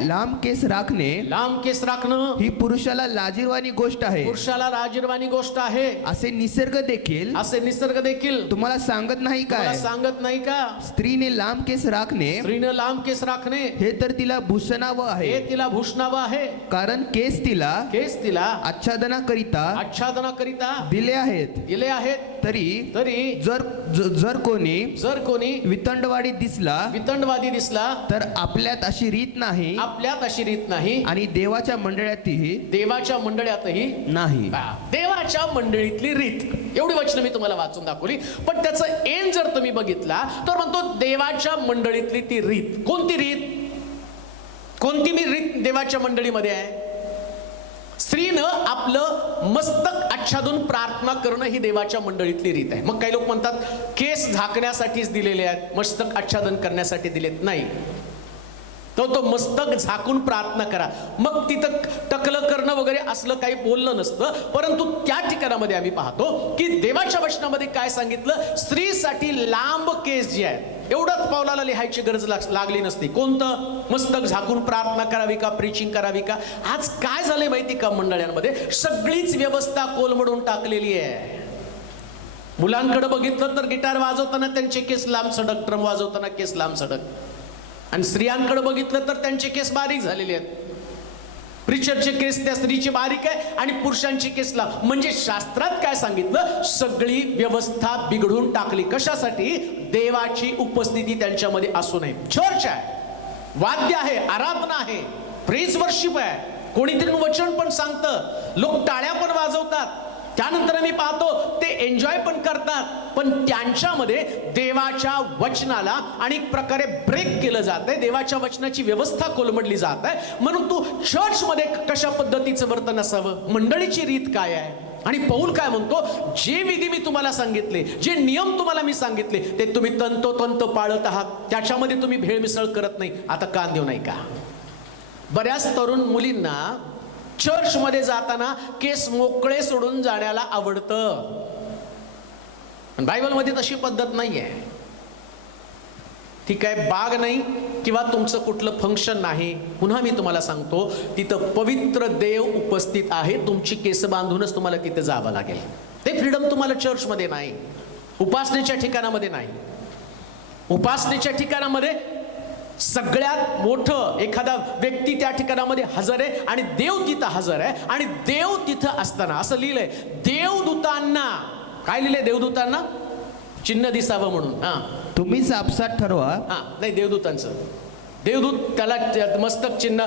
लांब केस राखणं ही पुरुषाला लाजिरवाणी गोष्ट आहे. असे निसर्ग देखील तुम्हाला सांगत नाही का? स्त्रीने लांब केस राखणे हे तर तिला भूषणावं आहे. कारण केस तिला आच्छादनाकरिता दिले आहेत. तरी जर कोणी वितंडवादी दिसला तर आपल्यात अशी रीत नाही आणि देवाच्या मंडळातही नाही. देवाच्या मंडळीतली रीत, एवढी वचनं मी तुम्हाला वाचून दाखवली. पण त्याचं एंड जर तुम्ही बघितला तर म्हणतो देवाच्या मंडळीतली ती रीत. कोणती रीत देवाच्या मंडळीमध्ये आहे? स्त्रीनं आपलं मस्तक आच्छादून प्रार्थना करणं ही देवाच्या मंडळीतली रीत आहे. मग काही लोक म्हणतात केस झाकण्यासाठीच दिलेले आहेत, मस्तक आच्छादन करण्यासाठी दिलेत नाही. तो मस्तक झाकून प्रार्थना करा. मग तिथं टकलं करणं वगैरे असलं काही बोललं नसतं, परंतु त्या ठिकाणामध्ये आम्ही पाहतो की देवाच्या वचनामध्ये काय सांगितलं, स्त्रीसाठी लांब केस जे आहेत, एवढंच पावलाला लिहायची गरज लागली नसती. कोणतं? मस्तक झाकून प्रार्थना करावी का, प्रीचिंग करावी का? आज काय झालंय माहिती का मंडळांमध्ये, सगळीच व्यवस्था कोलमडून टाकलेली आहे. मुलांकडे बघितलं तर गिटार वाजवताना त्यांचे केस लांब सडक, ड्रम वाजवताना केस लांब सडक, आणि स्त्रियांकडे बघितलं तर त्यांचे केस बारीक झालेले आहेत. प्रिचरचे केस त्या स्त्रीचे बारीक आहे आणि पुरुषांची केस लांब. म्हणजे शास्त्रात काय सांगितलं, सगळी व्यवस्था बिघडून टाकली. कशासाठी? देवाची उपस्थिती त्यांच्यामध्ये असू नये. चर्च आहे, वाद्य आहे, आराधना आहे, प्रेज वर्शिप आहे, कोणीतरी वचन पण सांगतं, लोक टाळ्या पण वाजवतात, त्यानंतर मी पाहतो ते एन्जॉय पण करतात, पण त्यांच्यामध्ये देवाच्या वचनाला अनेक प्रकारे ब्रेक केलं जात आहे, देवाच्या वचनाची व्यवस्था कोलमडली जात आहे. म्हणून तू चर्च मध्ये कशा पद्धतीचं वर्तन असावं, मंडळीची रीत काय आहे. आणि पौल काय म्हणतो, जे विधी मी तुम्हाला सांगितले, जे नियम तुम्हाला मी सांगितले, ते तुम्ही तंतोतंत पाळत आहात, त्याच्यामध्ये तुम्ही भेळमिसळ करत नाही. आता कान देऊ नाही का? बऱ्याच तरुण मुलींना चर्च मध्ये जाताना केस मोकळे सोडून जाण्याला आवडतं, बायबल मध्ये तशी पद्धत नाहीये. ठीक आहे, बाग नाही किंवा तुमचं कुठलं फंक्शन नाही, पुन्हा मी तुम्हाला सांगतो, तिथं पवित्र देव उपस्थित आहे. तुमची केस बांधूनच तुम्हाला तिथे जावं लागेल. ते फ्रीडम तुम्हाला चर्च मध्ये नाही, उपासनेच्या ठिकाणामध्ये नाही. उपासनेच्या ठिकाणामध्ये सगळ्यात मोठं एखादा व्यक्ती त्या ठिकाणामध्ये हजर आहे आणि देव तिथं हजर आहे. आणि देव तिथं असताना असं लिहिलंय, देवदूतांना काय लिहिलंय, देवदूतांना चिन्ह दिसावं म्हणून. तुम्हीच आपसात ठरवा. नाही, देवदूतांचं, देवदूत त्याला मस्तक चिन्ह,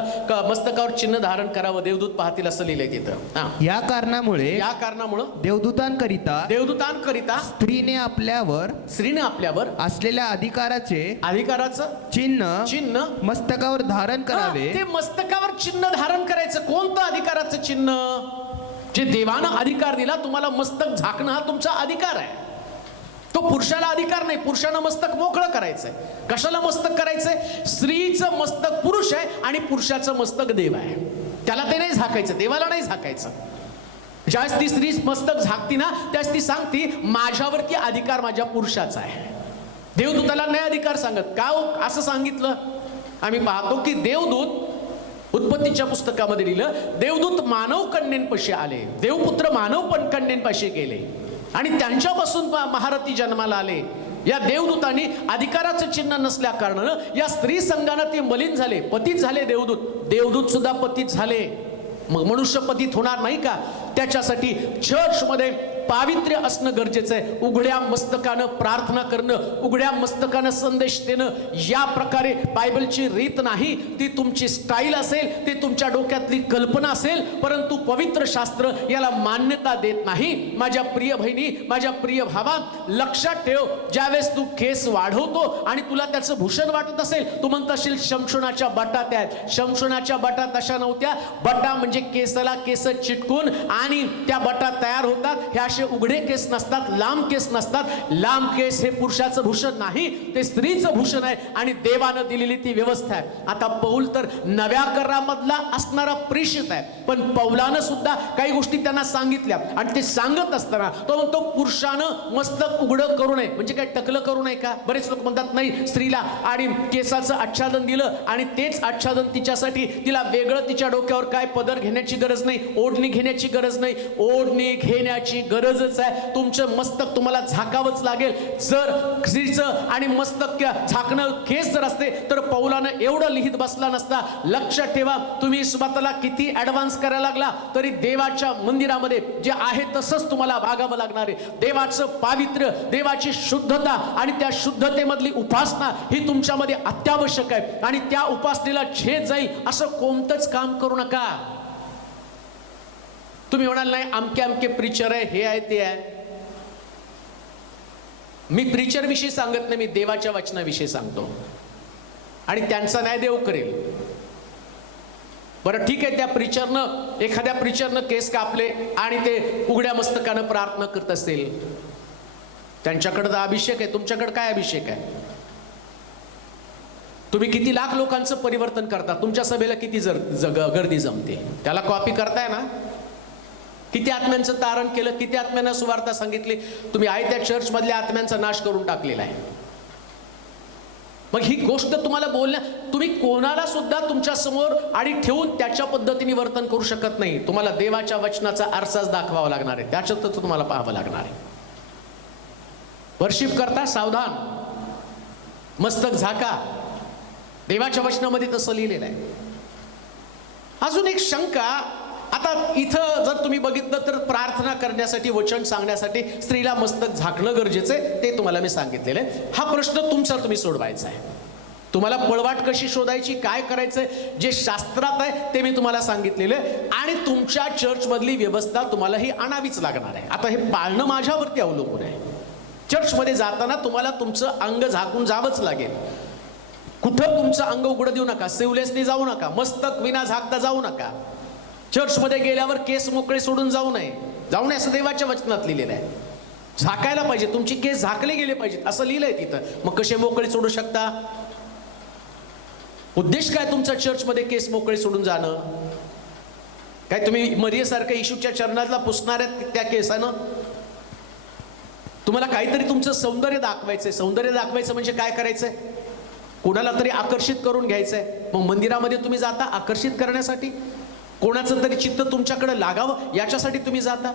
मस्तकावर चिन्ह धारण करावं, देवदूत पाहतील असं लिहिलंय तिथं. या कारणामुळे देवदूतांकरिता स्त्रीने आपल्यावर असलेल्या अधिकाराचं चिन्ह मस्तकावर धारण करावे. ते मस्तकावर चिन्ह धारण करायचं. कोणतं अधिकाराचं चिन्ह? जे देवानं अधिकार दिला, तुम्हाला मस्तक झाकणं हा तुमचा अधिकार आहे. तो पुरुषाला अधिकार नाही. पुरुषानं मस्तक मोकळं करायचंय. कशाला मस्तक करायचंय? स्त्रीचं मस्तक पुरुष आहे आणि पुरुषाचं मस्तक देव आहे. त्याला ते नाही झाकायचं, देवाला नाही झाकायचं. ज्यावेळेस ती स्त्री मस्तक झाकती ना, त्यावेळेस ती सांगती, माझ्यावरती अधिकार माझ्या पुरुषाचा आहे. देवदूताला नाही अधिकार सांगत. का असं सांगितलं? आम्ही पाहतो की देवदूत उत्पत्तीच्या पुस्तकामध्ये लिहिलं, देवदूत मानव कन्येपाशी आले, देवपुत्र मानव पण कन्येपाशी गेले आणि त्यांच्यापासून महारथी जन्माला आले. या देवदूतांनी अधिकाराचं चिन्ह नसल्या कारणानं या स्त्री संघानं ते मलिन झाले, पतित झाले. देवदूत सुद्धा पतित झाले. मग मनुष्य पतित होणार नाही का? त्याच्यासाठी चर्च मध्ये पावित्र्य असणं गरजेचं आहे. उघड्या मस्तकानं प्रार्थना करणं, उघड्या मस्तकानं संदेश देणं, या प्रकारे बायबलची रीत नाही. ती तुमची स्टाईल असेल, ती तुमच्या डोक्यातली कल्पना असेल, परंतु पवित्र शास्त्र याला मान्यता देत नाही. माझ्या प्रिय बहिणी, माझ्या प्रिय भावा, लक्षात ठेव, ज्यावेळेस तू केस वाढवतो आणि तुला त्याचं भूषण वाटत असेल, तू म्हणत असेल शमशोनाच्या बटा त्या आहेत. शमशोनाच्या बटा तशा नव्हत्या. बटा म्हणजे केसाला केस चिटकून आणि त्या बटा तयार होतात. ह्या उघडे केस नसतात, लांब केस नसतात. लांब केस हे पुरुषाचं भूषण नाही, ते स्त्रीचं भूषण आहे आणि देवानं दिलेली ती व्यवस्था आहे. आता पौल तर नव्या करारामधला असणारा प्रेषित आहे, पण पौलानं सुद्धा काही गोष्टी त्यांना सांगितल्या आणि ते सांगत असताना तो म्हणतो, पुरुषानं मस्तक उघडं करू नये. म्हणजे काय टकलं करू नये का? बरेच लोक म्हणतात नाही, स्त्रीला आणि केसाचं आच्छादन दिलं आणि तेच आच्छादन तिच्यासाठी, तिला वेगळं तिच्या डोक्यावर काय पदर घेण्याची गरज नाही, ओढणी घेण्याची गरज नाही. ओढणी घेण्याची गरजच आहे. तुमचं मस्तक तुम्हाला झाकावंच लागेल. जर स्त्रीचं आणि मस्तक झाकणं केस जर असते तर पौलानं एवढं लिहित बसला नसता. लक्षात ठेवा, तुम्ही स्वतःला किती ऍडव्हान्स करायला लागला तरी देवाच्या मंदिरामध्ये जे आहे तसंच तुम्हाला वागावं लागणार आहे. देवाचं पावित्र्य, देवाची शुद्धता आणि त्या शुद्धतेमधली उपासना ही तुमच्यामध्ये अत्यावश्यक आहे. आणि त्या उपासनेला छेद जाईल असं कोणतंच काम करू नका. तुम्ही म्हणाल नाही, अमके अमके प्रीचर आहे, हे आहे, ते आहे. मी प्रीचर विषयी सांगत नाही, मी देवाच्या वचनाविषयी सांगतो आणि त्यांचा न्याय देव करेल. बरं ठीक आहे, त्या प्रीचरनं, एखाद्या प्रीचरनं केस कापले आणि ते उघड्या मस्तकानं प्रार्थना करत असेल, त्यांच्याकडे तर अभिषेक आहे, तुमच्याकडे काय अभिषेक आहे? तुम्ही किती लाख लोकांचं परिवर्तन करता, तुमच्या सभेला किती गर्दी जमते, त्याला कॉपी करताय ना? किती आत्म्यांचं तारण केलं, किती आत्म्यांना सुवार्ता सांगितली, तुम्ही आहे त्या चर्च मधल्या आत्म्यांचा नाश करून टाकलेला आहे. मग ही गोष्ट तुम्हाला बोलण्या, तुम्ही कोणाला सुद्धा तुमच्या समोर आणि ठेवून त्याच्या पद्धतीने वर्तन करू शकत नाही. तुम्हाला देवाच्या वचनाचा आरसाच दाखवावा लागणार आहे, त्याच्यातच तुम्हाला पाहावं लागणार आहे. वर्शिप करता सावधान, मस्तक झाका, देवाच्या वचनामध्ये तसं लिहिलेलं आहे. अजून एक शंका, आता इथं जर तुम्ही बघितलं तर प्रार्थना करण्यासाठी, वचन सांगण्यासाठी स्त्रीला मस्तक झाकणं गरजेचं आहे, ते तुम्हाला मी सांगितलेलं आहे. हा प्रश्न तुमचा, तुम्ही सोडवायचा आहे. तुम्हाला पळवाट कशी शोधायची, काय करायचंय, जे शास्त्रात आहे ते मी तुम्हाला सांगितलेलं आहे. आणि तुमच्या चर्चमधली व्यवस्था तुम्हाला ही आणावीच लागणार आहे. आता हे पाळणं माझ्यावरती अवलंबून आहे. चर्चमध्ये जाताना तुम्हाला तुमचं अंग झाकून जावंच लागेल. कुठं तुमचं अंग उघडं देऊ नका, सिवलेसनी जाऊ नका, मस्तक विना झाकता जाऊ नका. चर्चमध्ये गेल्यावर केस मोकळे सोडून जाऊ नये असं देवाच्या वचनात लिहिलेलं आहे. झाकायला पाहिजे, तुमची केस झाकले गेले पाहिजेत असं लिहिलंय तिथं. मग कसे मोकळे सोडू शकता? उद्देश काय तुमचा चर्चमध्ये केस मोकळे सोडून जाणं? काय तुम्ही मरियेसारखं येशूच्या चरणाला पुसणार आहेत त्या केसानं? तुम्हाला काहीतरी तुमचं सौंदर्य दाखवायचंय. सौंदर्य दाखवायचं म्हणजे काय करायचंय? कोणाला तरी आकर्षित करून घ्यायचंय. मग मंदिरामध्ये तुम्ही जाता आकर्षित करण्यासाठी, कोणाचं तरी चित्त तुमच्याकडे लागावं याच्यासाठी तुम्ही जाता.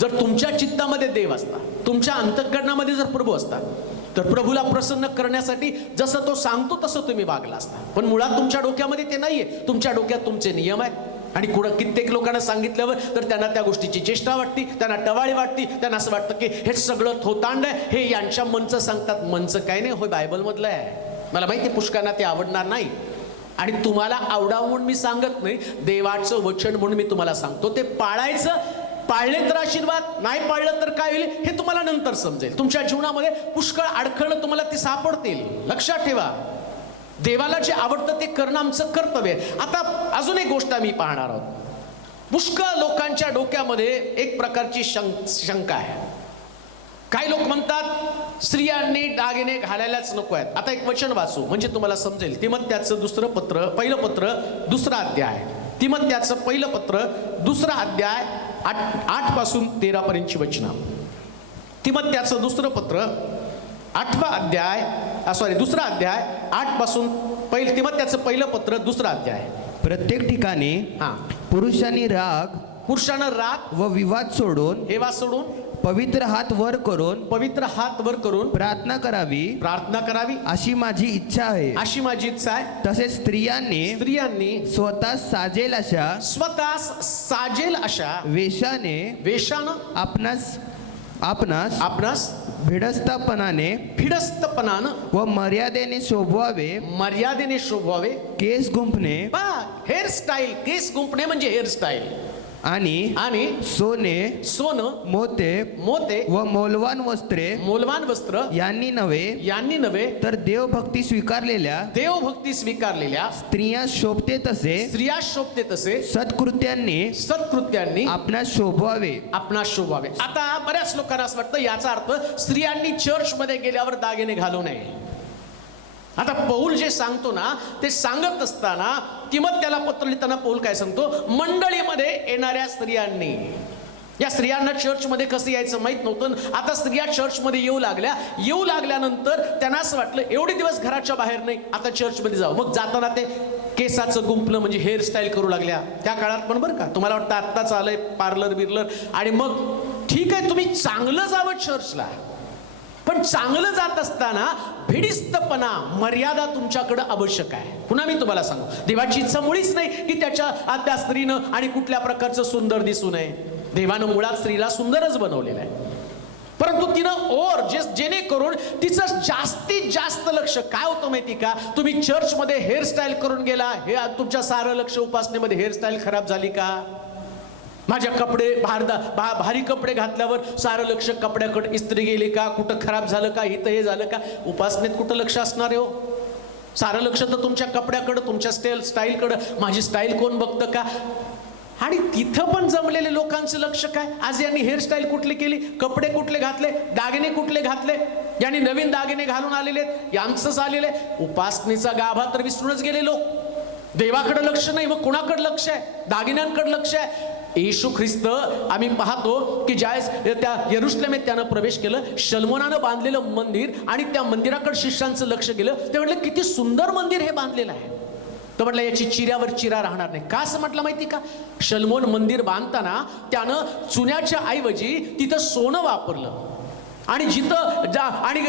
जर तुमच्या चित्तामध्ये देव असता, तुमच्या अंतःकरणामध्ये जर प्रभू असता, तर प्रभूला प्रसन्न करण्यासाठी जसं तो सांगतो तसं तुम्ही वागला असता. पण मुळात तुमच्या डोक्यामध्ये ते नाहीये. तुमच्या डोक्यात तुमचे नियम आहेत. आणि कित्येक लोकांना सांगितल्यावर तर त्यांना त्या गोष्टीची चेष्टा वाटते, त्यांना टवाळी वाटते, त्यांना असं वाटतं की हे सगळं थोतांड आहे, हे यांच्या मनचं सांगतात. मनचं काय नाही, होय बायबलमधलं आहे. मला माहिती पुष्कांना ते आवडणार नाही आणि तुम्हाला आवडावं म्हणून मी सांगत नाही, देवाचं वचन म्हणून मी तुम्हाला सांगतो. ते पाळायचं, पाळले तर आशीर्वाद, नाही पाळलं तर काय होईल हे तुम्हाला नंतर समजेल. तुमच्या जीवनामध्ये पुष्कळ अडखळणं तुम्हाला ते सापडतील. लक्षात ठेवा, देवाला जे आवडतं ते करणं आमचं कर्तव्य आहे. आता अजून एक गोष्ट आम्ही पाहणार आहोत. पुष्कळ लोकांच्या डोक्यामध्ये एक प्रकारची शंका आहे. काही लोक म्हणतात स्त्रियांनी दागिने घालायलाच नको आहेत. आता एक वचन वाचू म्हणजे तुम्हाला समजेल. तिमोथेचं पहिलं पत्र 2रा अध्याय, तिमोथेचं पहिलं पत्र 2रा अध्याय 8 पासून 13 पर्यंतची वचनं. तिमोथेचं 2रं पत्र 2रा अध्याय 8 पासून तिमोथेचं पहिलं पत्र 2रा अध्याय. प्रत्येक ठिकाणी पुरुषानं राग व विवाद सोडून पवित्र हात वर करून प्रार्थना करावी अशी माझी इच्छा आहे. तसेच स्त्रियांनी स्वतः साजेल अशा वेशानं आपणास भिडस्तपणाने व मर्यादेने शोभवावे. केस गुंफणे, केस गुंफणे म्हणजे हेअरस्टाईल आणि सोनं मोते व मौल्यवान वस्त्र यांनी नव्हे तर देवभक्ती स्वीकारलेल्या स्त्रिया शोभते तसे सत्कृत्यांनी आपणास शोभवावे. आता बऱ्याच लोकांना असं वाटतं याचा अर्थ स्त्रियांनी चर्च मध्ये गेल्यावर दागिने घालू नये. आता पौल जे सांगतो ना ते सांगत असताना तिमोथेला पत्र लिहिताना पौल काय सांगतो? मंडळीमध्ये येणाऱ्या स्त्रियांनी, या स्त्रियांना चर्चमध्ये कसं यायचं माहित नव्हतं. आता स्त्रिया चर्चमध्ये येऊ लागल्यानंतर त्यांना असं वाटलं एवढे दिवस घराच्या बाहेर नाही, आता चर्चमध्ये जाऊ. मग जाताना ते केसाचं गुंफणं म्हणजे हेअरस्टाईल करू लागल्या. त्या काळात पण बरं का, तुम्हाला वाटतं आत्ताच आलंय पार्लर बिर्लर, आणि मग ठीक आहे तुम्ही चांगलं जावं चर्चला, पण चांगलं जात असताना भिडिस्तपणा, मर्यादा तुमच्याकडे आवश्यक आहे. पुन्हा मी तुम्हाला सांगू, देवाची इच्छा मुळीच नाही की त्या स्त्रीनं आणि कुठल्या प्रकारचं सुंदर दिसू नये. देवानं मुळात स्त्रीला सुंदरच बनवलेलं आहे, परंतु तिनं जेणेकरून तिचं जास्तीत जास्त लक्ष काय होतं माहिती का? तुम्ही चर्चमध्ये हेअरस्टाईल करून गेला, हे तुमच्या सारं लक्ष उपासनेमध्ये हेअरस्टाईल खराब झाली का? माझ्या भारी कपडे घातल्यावर सारं लक्ष कपड्याकडे इस्त्री गेली का? कुठं खराब झालं का? इथं हे झालं का? उपासनेत कुठं लक्ष असणार आहे हो? सारं लक्ष तर तुमच्या कपड्याकडं, तुमच्या स्टाईलकडं. माझी स्टाईल कोण बघतं का? आणि तिथं पण जमलेले लोकांचं लक्ष काय? आज यांनी हेअरस्टाईल कुठली केली, कपडे कुठले घातले, दागिने कुठले घातले, यांनी नवीन दागिने घालून आलेले आहेत, यांचंच आलेले आहे. उपासनेचा गाभा तर विसरूनच गेले लोक. देवाकडे लक्ष नाही, मग कुणाकडे लक्ष आहे? दागिन्यांकडे लक्ष आहे. येशू ख्रिस्त आम्ही पाहतो की ज्यावेळेस त्या यरुशलेमेत त्यानं प्रवेश केलं, शल्मोनानं बांधलेलं मंदिर आणि त्या मंदिराकडे शिष्यांचं लक्ष गेलं. ते म्हटलं किती सुंदर मंदिर हे बांधलेलं आहे. तर म्हटलं याची चिऱ्यावर चिरा राहणार नाही. का असं म्हटलं माहिती का? शल्मोन मंदिर बांधताना त्यानं चुन्याच्या ऐवजी तिथं सोनं वापरलं आणि जिथं आणि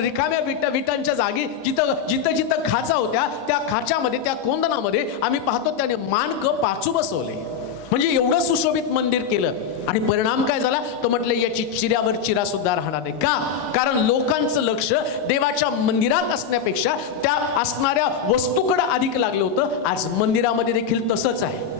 रिकाम्या विटांच्या जागी जिथं जिथं जिथं खाचा होत्या त्या खाच्यामध्ये, त्या कोंदणामध्ये आम्ही पाहतो त्याने माणकं पाचू बसवले. म्हणजे एवढं सुशोभित मंदिर केलं आणि परिणाम काय झाला? तर म्हटलं याची चिऱ्यावर चिरा सुद्धा राहणार नाही. का? कारण लोकांचं लक्ष देवाच्या मंदिरात असण्यापेक्षा त्या असणाऱ्या वस्तूकडे अधिक लागलं होतं. आज मंदिरामध्ये देखील तसंच आहे.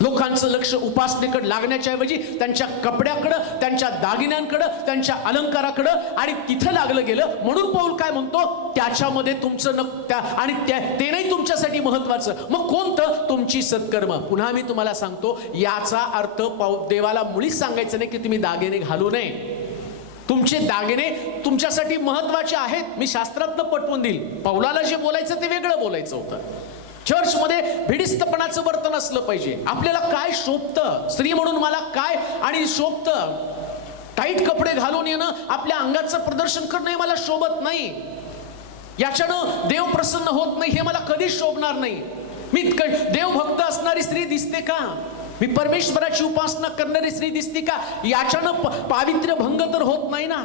लोकांचं लक्ष उपासनेकडे लागण्याच्या ऐवजी त्यांच्या कपड्याकडं, त्यांच्या दागिन्यांकडं, त्यांच्या अलंकाराकडं आणि तिथं लागलं गेलं. म्हणून पौल काय म्हणतो? त्याच्यामध्ये तुमचं आणि ते नाही तुमच्यासाठी महत्वाचं. मग कोणतं? तुमची सत्कर्म. पुन्हा मी तुम्हाला सांगतो, याचा अर्थ देवाला मुळीच सांगायचं नाही की तुम्ही दागिने घालू नये. तुमचे दागिने तुमच्यासाठी महत्वाचे आहेत. मी शास्त्रातनं पटवून देईल. पौलाला जे बोलायचं ते वेगळं बोलायचं होतं. चर्चमध्ये भिडिस्तपणाचं वर्तन असलं पाहिजे. आपल्याला काय शोभतं, स्त्री म्हणून मला काय आणि शोभतं? टाईट कपडे घालून येणं, आपल्या अंगाचं प्रदर्शन करणं हे मला शोभत नाही. याच्यानं देव प्रसन्न होत नाही, हे मला कधीच शोभणार नाही. मी देवभक्त असणारी स्त्री दिसते का? मी परमेश्वराची उपासना करणारी स्त्री दिसते का? याच्यानं पावित्र्य भंग तर होत नाही ना?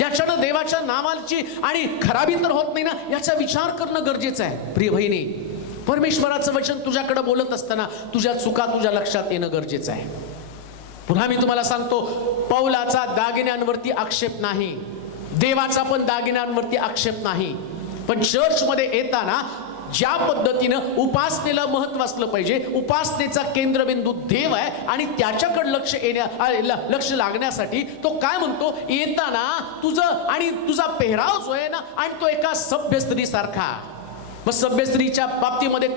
याच्यानं देवाच्या नावाची आणि खराबी तर होत नाही ना? याचा विचार करणं गरजेचं आहे. प्रिय बहिणी, परमेश्वराचं वचन तुझ्याकडे बोलत असताना तुझ्या चुका तुझ्या लक्षात येणं गरजेचं आहे. पुन्हा मी तुम्हाला सांगतो, पौलाचा दागिन्यांवरती आक्षेप नाही, देवाचा पण दागिन्यांवरती आक्षेप नाही. पण चर्चमध्ये येताना ज्या पद्धतीनं उपासनेला महत्व असलं पाहिजे, उपासनेचा केंद्रबिंदू देव आहे आणि त्याच्याकडे लक्ष लागण्यासाठी तो काय म्हणतो? येताना तुझं आणि तुझा पेहराव जो आहे ना, आणि तो एका सभ्य स्त्री सारखा. मग सभ्य स्त्रीच्या बाबतीमध्ये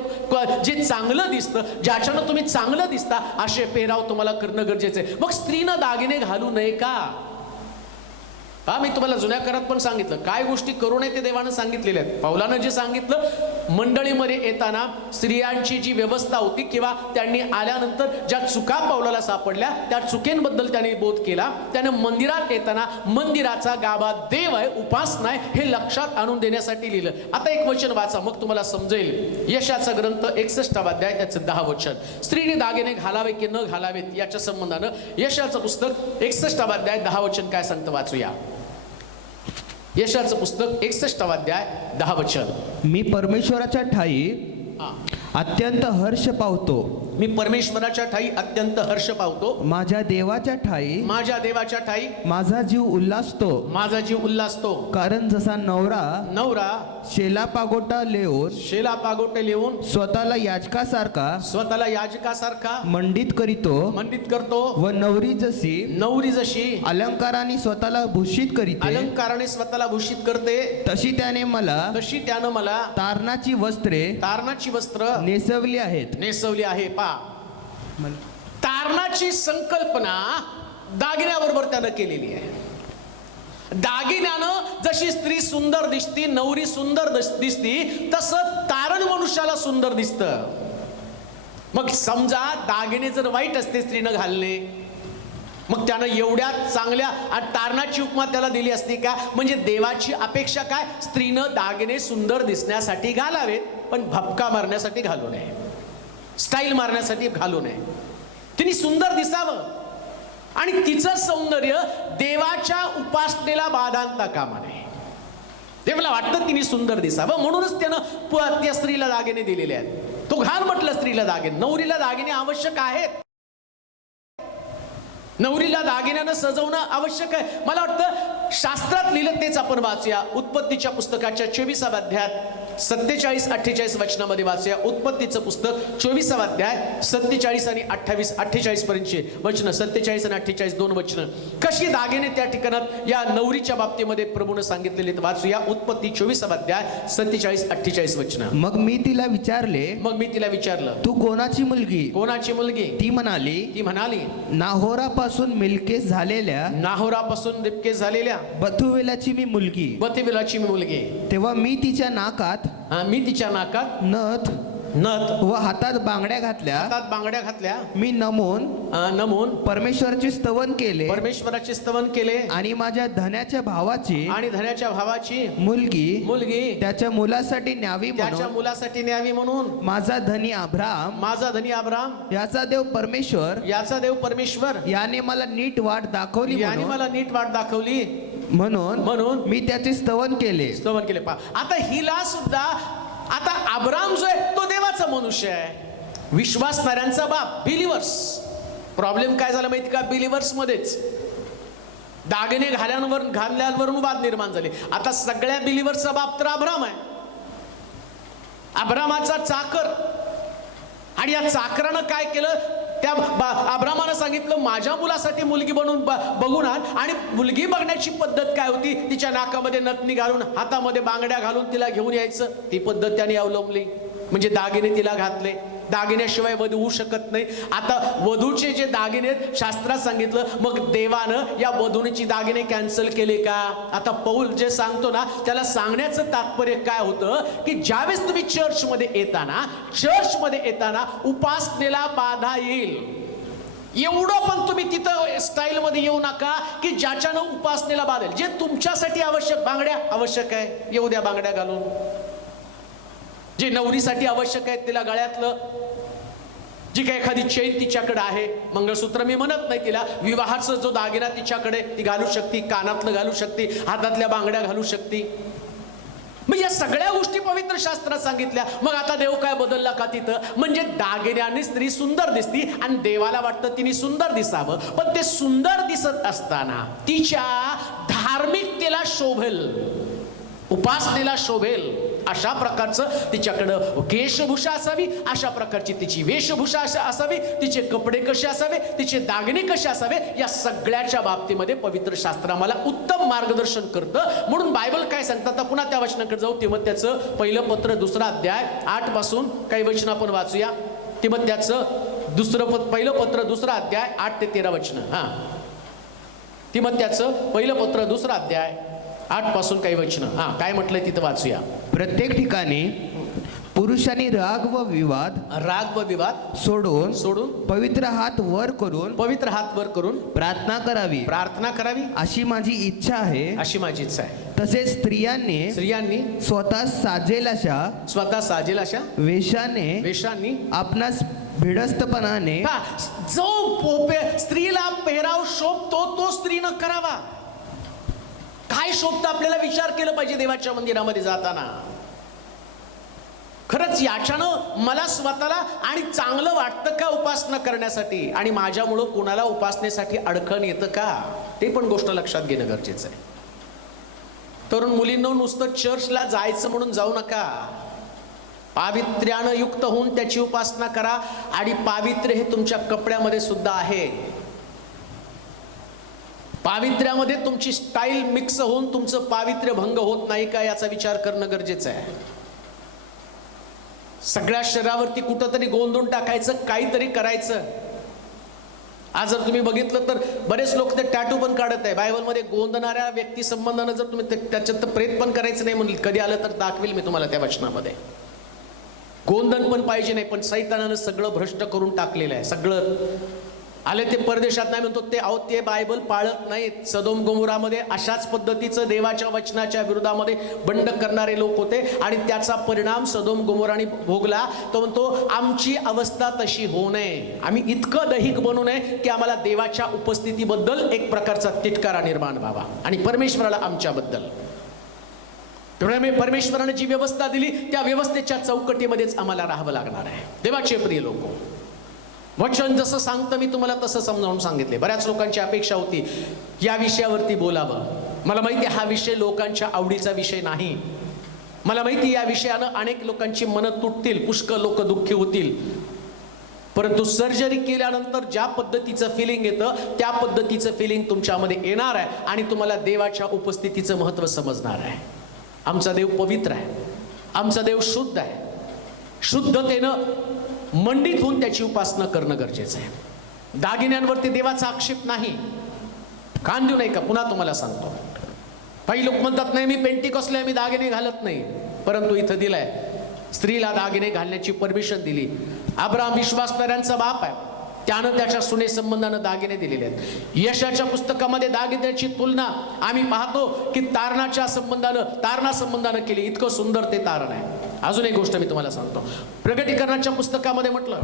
जे चांगलं दिसतं, ज्याच्यानं तुम्ही चांगलं दिसता, असे पेहराव तुम्हाला करणं गरजेचं आहे. मग स्त्रीनं दागिने घालू नये का? मी तुम्हाला जुन्या करारात पण सांगितलं काय गोष्टी करू नये ते देवानं सांगितलेल्या आहेत. पौलानं जे सांगितलं, मंडळीमध्ये येताना स्त्रियांची जी व्यवस्था होती किंवा त्यांनी आल्यानंतर ज्या चुका पौलाला सापडल्या त्या चुकेंबद्दल त्यांनी बोध केला. त्याने मंदिरात येताना मंदिराचा गाभा देव आहे, उपासना आहे, हे लक्षात आणून देण्यासाठी लिहिलं. आता एक वचन वाचा, मग तुम्हाला समजेल. यशाचा ग्रंथ 61 अध्याय त्याचं 10 वचन. स्त्रीने दागिने घालावे की न घालावेत याच्या संबंधानं यशाचं पुस्तक 61 अध्याय 10 वचन काय सांगतं, वाचूया. यशाचं पुस्तक 61 अध्याय 10 वचन. मी परमेश्वराच्या ठाई अत्यंत हर्ष पावतो. मी परमेश्वराच्या ठाई अत्यंत हर्ष पावतो. माझ्या देवाच्या ठाई माझा जीव उल्हासतो. माझा जीव उल्हासतो. कारण जसा नवरा शेला पागोटा लेऊन स्वतःला याजकासारखा मंडित करतो व नवरी जशी अलंकाराने स्वतःला भूषित करते, तशी त्यानं मला तारणाची वस्त्र नेसवली आहे. तारणाची संकल्पना दागिन्याबरोबर त्यानं केलेली आहे. दागिन्यानं जशी स्त्री सुंदर दिसती, नवरी सुंदर दिसती, तसं तारण मनुष्याला सुंदर दिसतं. मग समजा दागिने जर वाईट असते स्त्रीनं घालले, मग त्यानं एवढ्या चांगल्या तारणाची उपमा त्याला दिली असती का? म्हणजे देवाची अपेक्षा काय? स्त्रीनं दागिने सुंदर दिसण्यासाठी घालावेत, पण भपका मारण्यासाठी घालू नये, स्टाईल मारण्यासाठी घालू नये. तिने सुंदर दिसावं आणि तिचं सौंदर्य देवाच्या उपासनेला बाधा आणता कामा नये. देवाला वाटतं तिने सुंदर दिसावं, म्हणूनच त्यानं त्या स्त्रीला दागिने दिलेले आहेत. तो घाल म्हटलं स्त्रीला दागिने. नवरीला दागिने आवश्यक आहेत. नवरीला दागिन्यानं सजवणं आवश्यक आहे. मला वाटतं शास्त्रात लिहिलं तेच आपण वाचूया. उत्पत्तीच्या पुस्तकाच्या 24व्या अध्यायात 47-48 वचनामध्ये वाचूया. उत्पत्तीचं पुस्तक 24वा अध्याय 47 आणि 48 पर्यंतचे वचन. 47 आणि 48 दोन वचन. कशी दागिने त्या ठिकाणात या नवरीच्या बाबतीमध्ये प्रभूने सांगितलेले वाचूया. उत्पत्ती 24वा अध्याय 47-48 वचन. मग मी तिला विचारलं, तू कोणाची मुलगी? कोणाची मुलगी? ती म्हणाली, नाहोरापासून मिल्केस झालेल्या बथुवेलाची मी मुलगी. तेव्हा मी तिच्या नाकात नथ व हातात बांगड्या घातल्या. मी नमून परमेश्वराचे स्तवन केले आणि माझ्या धन्याच्या भावाची मुलगी त्याच्या मुलासाठी न्यावी म्हणून माझा धनी अब्राम याचा देव परमेश्वर याने मला नीट वाट दाखवली म्हणून मी त्याचे स्तवन केले. आता हिला सुद्धा, आता अब्राम जो आहे तो देवाचा मनुष्य आहे, विश्वासणाऱ्यांचा बाप, बिलिव्हर्स. प्रॉब्लेम काय झाला माहिती का? बिलिव्हर्स मध्येच दागिने घालण्यावरून वाद निर्माण झाले. आता सगळ्या बिलिव्हर्सचा बाप तर अब्राम आहे, अब्रामाचा चाकर. आणि या चाकरानं काय केलं? त्या अब्रामानं सांगितलं माझ्या मुलासाठी मुलगी बनवून बघून आण. आणि मुलगी बघण्याची पद्धत काय होती? तिच्या नाकामध्ये नथनी घालून, हातामध्ये बांगड्या घालून तिला घेऊन यायचं. ती पद्धत त्याने अवलंबली, म्हणजे दागिने तिला घातले. दागिन्याशिवाय वधू होऊ शकत नाही. आता वधूचे जे दागिने शास्त्रात सांगितलं, मग देवानं या वधूची दागिने कॅन्सल केले का? आता पौल जे सांगतो ना, त्याला सांगण्याचं तात्पर्य काय होतं की ज्यावेळेस तुम्ही चर्चमध्ये येताना उपासनेला बाधा येईल, एवढं पण तुम्ही तिथं स्टाईलमध्ये येऊ नका की ज्याच्यानं उपासनेला बाधेल. जे तुमच्यासाठी आवश्यक, बांगड्या आवश्यक आहे, येऊ द्या बांगड्या घालून. जे नवरीसाठी आवश्यक आहे तिला गळ्यातलं, जी काय एखादी चैन तिच्याकडे आहे, मंगळसूत्र मी म्हणत नाही तिला, विवाहाचा जो दागिना तिच्याकडे ती घालू शकते, कानातलं घालू शकते, हातातल्या बांगड्या घालू शकते. मग या सगळ्या गोष्टी पवित्र शास्त्रात सांगितल्या. मग आता देव काय बदलला का तिथं? म्हणजे दागिन्याने स्त्री सुंदर दिसती आणि देवाला वाटतं तिने सुंदर दिसावं, पण ते सुंदर दिसत असताना तिच्या धार्मिकतेला शोभेल, उपासनेला शोभेल अशा प्रकारचं तिच्याकडं केशभूषा असावी, अशा प्रकारची तिची वेशभूषा असावी, तिचे कपडे कसे असावे, तिचे दागिने कसे असावे, या सगळ्याच्या बाबतीमध्ये पवित्र शास्त्र आम्हाला उत्तम मार्गदर्शन करतं. म्हणून बायबल काय सांगतात? आता पुन्हा त्या वचनाकडे जाऊ. तिमोथेचं पहिलं पत्र 2रा अध्याय 8 पासून काही वचन आपण वाचूया. तिमोथेचं पहिलं पत्र 2रा अध्याय 8 ते 13 वचन. तिमोथेचं पहिलं पत्र 2रा अध्याय 8 पासून काही वचन. काय म्हटलंय तिथं वाचूया. प्रत्येक ठिकाणी पुरुषांनी राग व विवाद सोडून पवित्र हात वर करून प्रार्थना करावी अशी माझी इच्छा आहे. तसेच स्त्रियांनी स्वतः साजेल अशा वेशाने आपणास भिडस्तपणाने जो स्त्रीला पेहराव शोभतो तो स्त्रीनं करावा. काय शोभतं आपल्याला विचार केला पाहिजे देवाच्या मंदिरामध्ये जाताना. खरंच याच्यानं मला स्वतःला आणि चांगलं वाटतं का उपासना करण्यासाठी, आणि माझ्यामुळं कोणाला उपासनेसाठी अडचण येतं का, ते पण गोष्ट लक्षात घेणं गरजेचं आहे. तरुण मुलींनो, नुसतं चर्चला जायचं म्हणून जाऊ नका. पावित्र्यानं युक्त होऊन त्याची उपासना करा. आणि पावित्र्य हे तुमच्या कपड्यामध्ये सुद्धा आहे. पावित्र्यामध्ये तुमची स्टाईल मिक्स होऊन तुमचं पावित्र्य भंग होत नाही का याचा विचार करणं गरजेचं आहे. सगळ्या शरीरावरती कुठंतरी गोंधून टाकायचं, काहीतरी करायचं. आज जर तुम्ही बघितलं तर बरेच लोक ते टॅटू पण काढत आहे. बायबलमध्ये गोंधणाऱ्या व्यक्ती संबंधानं जर तुम्ही त्याच्यात प्रेत पण करायचं नाही म्हणलं, कधी आलं तर दाखवेल मी तुम्हाला त्या वचनामध्ये. गोंधन पण पाहिजे नाही, पण सैतानानं सगळं भ्रष्ट करून टाकलेलं आहे. सगळं आले ते परदेशात नाही म्हणतो ते बायबल पाळत नाहीत. सदोम गोमोरामध्ये अशाच पद्धतीचं देवाच्या वचनाच्या विरोधामध्ये बंड करणारे लोक होते आणि त्याचा परिणाम सदोम गोमोराने भोगला. तो म्हणतो आमची अवस्था तशी होऊ नये, आम्ही इतकं दैहिक बनू नये की आम्हाला देवाच्या उपस्थितीबद्दल एक प्रकारचा तिटकारा निर्माण व्हावा आणि परमेश्वराला आमच्याबद्दल. त्यामुळे परमेश्वराने जी व्यवस्था दिली त्या व्यवस्थेच्या चौकटीमध्येच आम्हाला राहावं लागणार आहे. देवाचे प्रिय लोक, वचन जसं सांगतं मी तुम्हाला तसं समजावून सांगितले. बऱ्याच लोकांची अपेक्षा होती या विषयावरती बोलावं. मला माहिती आहे हा विषय लोकांच्या आवडीचा विषय नाही. मला माहिती या विषयानं अनेक लोकांची मनं तुटतील, पुष्कळ लोक दुःखी होतील, परंतु सर्जरी केल्यानंतर ज्या पद्धतीचं फिलिंग येतं त्या पद्धतीचं फिलिंग तुमच्यामध्ये येणार आहे आणि तुम्हाला देवाच्या उपस्थितीचं महत्त्व समजणार आहे. आमचा देव पवित्र आहे, आमचा देव शुद्ध आहे. शुद्धतेनं मंडित होऊन त्याची उपासना करणं गरजेचं आहे. दागिन्यांवरती देवाचा आक्षेप नाही. कान देऊ नये का? पुन्हा तुम्हाला सांगतो. काही लोक म्हणतात नाही मी पेंटिकॉस्टला आहे, मी दागिने घालत नाही, परंतु इथं दिलाय स्त्रीला दागिने घालण्याची परमिशन दिली. अब्राहम विश्वासणाऱ्यांचा बाप आहे, त्यानं त्याच्या सुने संबंधानं दागिने दिलेले आहेत. यशाच्या पुस्तकामध्ये दागिन्याची तुलना आम्ही पाहतो की तारणाच्या संबंधानं केली. इतकं सुंदर ते तारण आहे. अजून एक गोष्ट मी तुम्हाला सांगतो. प्रगटीकरणाच्या पुस्तकामध्ये म्हटलं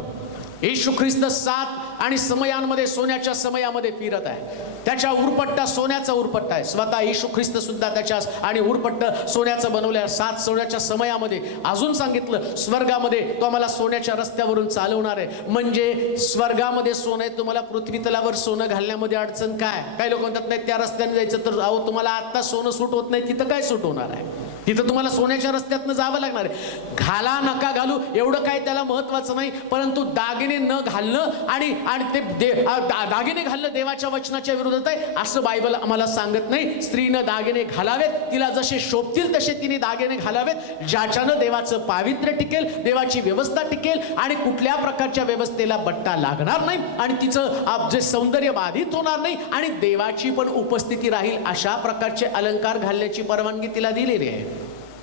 येशू ख्रिस्त 7 आणि समयांमध्ये सोन्याच्या समयामध्ये फिरत आहे. त्याच्या उरपट्टा सोन्याचा उरपट्टा आहे. स्वतः येशू ख्रिस्त सुद्धा त्याच्या आणि उरपट्ट सोन्याचं बनवल्या 7 सोन्याच्या समयामध्ये. अजून सांगितलं स्वर्गामध्ये तो आम्हाला सोन्याच्या रस्त्यावरून चालवणार आहे. म्हणजे स्वर्गामध्ये सोनं आहे, तुम्हाला पृथ्वी तलावर सोनं घालण्यामध्ये अडचण काय? काही लोक म्हणतात नाही त्या रस्त्याने जायचं, तर अहो तुम्हाला आता सोनं सूट होत नाही, तिथं काय सूट होणार आहे? तिथं तुम्हाला सोन्याच्या रस्त्यातनं जावं लागणार आहे. घाला नका घालू एवढं काय त्याला महत्वाचं नाही, परंतु दागिने न घालणं आणि ते दागिने घालणं देवाच्या वचनाच्या विरोधात आहे असं बायबल आम्हाला सांगत नाही. स्त्रीनं दागिने घालावेत, तिला जसे शोभतील तसे तिने दागिने घालावेत, ज्याच्यानं देवाचं पावित्र्य टिकेल, देवाची व्यवस्था टिकेल आणि कुठल्या प्रकारच्या व्यवस्थेला बट्टा लागणार नाही आणि तिचं जे सौंदर्य बाधित होणार नाही आणि देवाची पण उपस्थिती राहील अशा प्रकारचे अलंकार घालण्याची परवानगी तिला दिलेली आहे.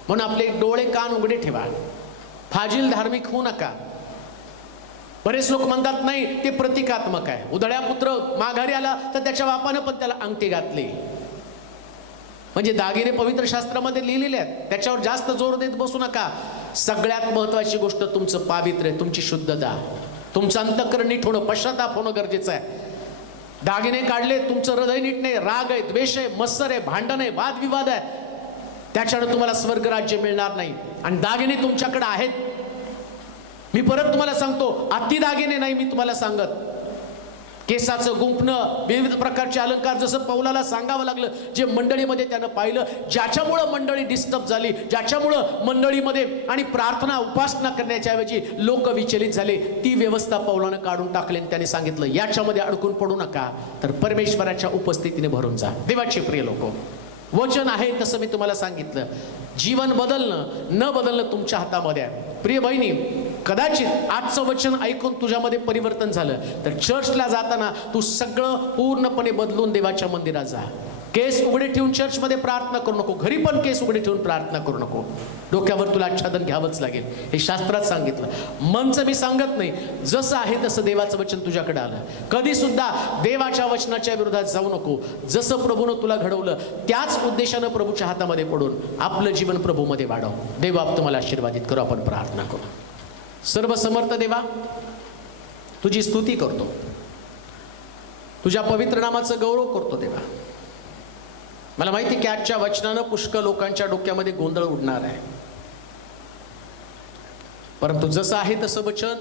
म्हणून आपले डोळे कान उघडे ठेवा, फाजील धार्मिक होऊ नका. बरेच लोक म्हणतात नाही ते प्रतिकात्मक आहे. उधळ्या पुत्र माघारी आला तर त्याच्या बापानं पण त्याला अंगठी घातली. म्हणजे दागिने पवित्र शास्त्रामध्ये लिहिलेले आहेत, त्याच्यावर जास्त जोर देत बसू नका. सगळ्यात महत्वाची गोष्ट तुमचं पावित्र्य, तुमची शुद्धता, तुमचं अंतःकरण नीट होणं, पश्चाताप होणं गरजेचं आहे. दागिने काढले, तुमचं हृदय नीट नाही, राग आहे, द्वेष आहे, मत्सर आहे, भांडण आहे, वादविवाद आहे, त्याच्यानं तुम्हाला स्वर्ग राज्य मिळणार नाही. आणि दागिने तुमच्याकडे आहेत. मी परत तुम्हाला सांगतो, अति दागिने नाही मी तुम्हाला सांगत. केसाचं गुंफणं, विविध प्रकारचे अलंकार, जसं पौलाला सांगावं लागलं, जे मंडळीमध्ये त्यानं पाहिलं, ज्याच्यामुळं मंडळी डिस्टर्ब झाली, ज्याच्यामुळं मंडळीमध्ये आणि प्रार्थना उपासना करण्याच्या ऐवजी लोक विचलित झाले, ती व्यवस्था पौलानं काढून टाकली. त्याने सांगितलं याच्यामध्ये अडकून पडू नका, तर परमेश्वराच्या उपस्थितीने भरून जा. देवाचे प्रिय लोक, वचन आहे तसं मी तुम्हाला सांगितलं. जीवन बदलणं न बदलणं तुमच्या हातामध्ये आहे. प्रिय बहिणी, कदाचित आजचं वचन ऐकून तुझ्यामध्ये परिवर्तन झालं तर चर्चला जाताना तू सगळं पूर्णपणे बदलून देवाच्या मंदिरात जा. केस उघडे ठेवून चर्चमध्ये प्रार्थना करू नको, घरी पण केस उघडे ठेवून प्रार्थना करू नको. डोक्यावर तुला आच्छादन घ्यावंच लागेल, हे शास्त्रात सांगितलं. मनचं मी सांगत नाही, जसं आहे तसं देवाचं वचन तुझ्याकडे आलं. कधी सुद्धा देवाच्या वचनाच्या विरोधात जाऊ नको. जसं प्रभूनं तुला घडवलं त्याच उद्देशानं प्रभूच्या हातामध्ये पडून आपलं जीवन प्रभूमध्ये वाढव. देव आप तुम्हाला आशीर्वादित करू. आपण प्रार्थना करू. सर्व समर्थ देवा, तुझी स्तुती करतो, तुझ्या पवित्र नामाचं गौरव करतो. देवा, मला माहिती की आजच्या वचनानं पुष्कळ लोकांच्या डोक्यामध्ये गोंधळ उडणार आहे, परंतु जसं आहे तसं वचन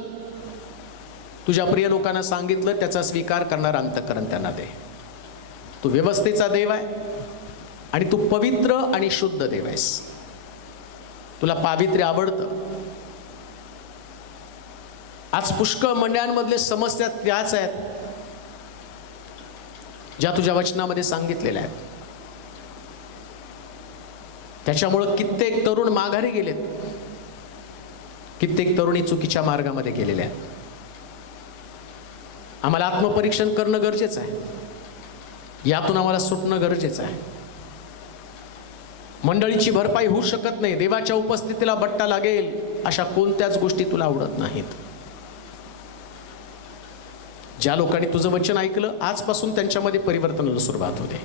तुझ्या प्रिय लोकांना सांगितलं त्याचा स्वीकार करणारा अंतःकरण त्यांना दे. तू व्यवस्थेचा देव आहे आणि तू पवित्र आणि शुद्ध देव आहेस. तुला पावित्र्य आवडतं. आज पुष्कळ मंडळांमधले समस्या त्याच आहेत ज्या तुझ्या वचनामध्ये सांगितलेल्या आहेत. त्याच्यामुळं कित्येक तरुण माघारी गेलेत, कित्येक तरुणी चुकीच्या मार्गामध्ये गेलेल्या आहेत. आम्हाला आत्मपरीक्षण करणं गरजेचं आहे. यातून आम्हाला सुटणं गरजेचं आहे. मंडळीची भरपाई होऊ शकत नाही, देवाच्या उपस्थितीला बट्टा लागेल अशा कोणत्याच गोष्टी तुला आवडत नाहीत. ज्या लोकांनी तुझं वचन ऐकलं आजपासून त्यांच्यामध्ये परिवर्तनाला सुरुवात होते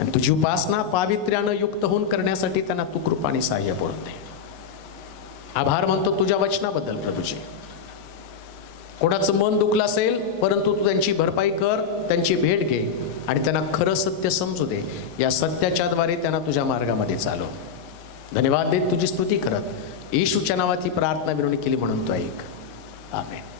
आणि तुझी उपासना पावित्र्यानं युक्त होऊन करण्यासाठी त्यांना तू कृपा आणि सहाय्य पुरवते. आभार मानतो तुझ्या वचनाबद्दल प्रभूजी. कोणाचं मन दुखलं असेल परंतु तू त्यांची भरपाई कर, त्यांची भेट घे आणि त्यांना खरं सत्य समजू दे. या सत्याच्या द्वारे त्यांना तुझ्या मार्गामध्ये चालव. धन्यवाद देत तुझी स्तुती करत येशूच्या नावात ही प्रार्थना विनवणी केली म्हणून तो ऐक. आमेन.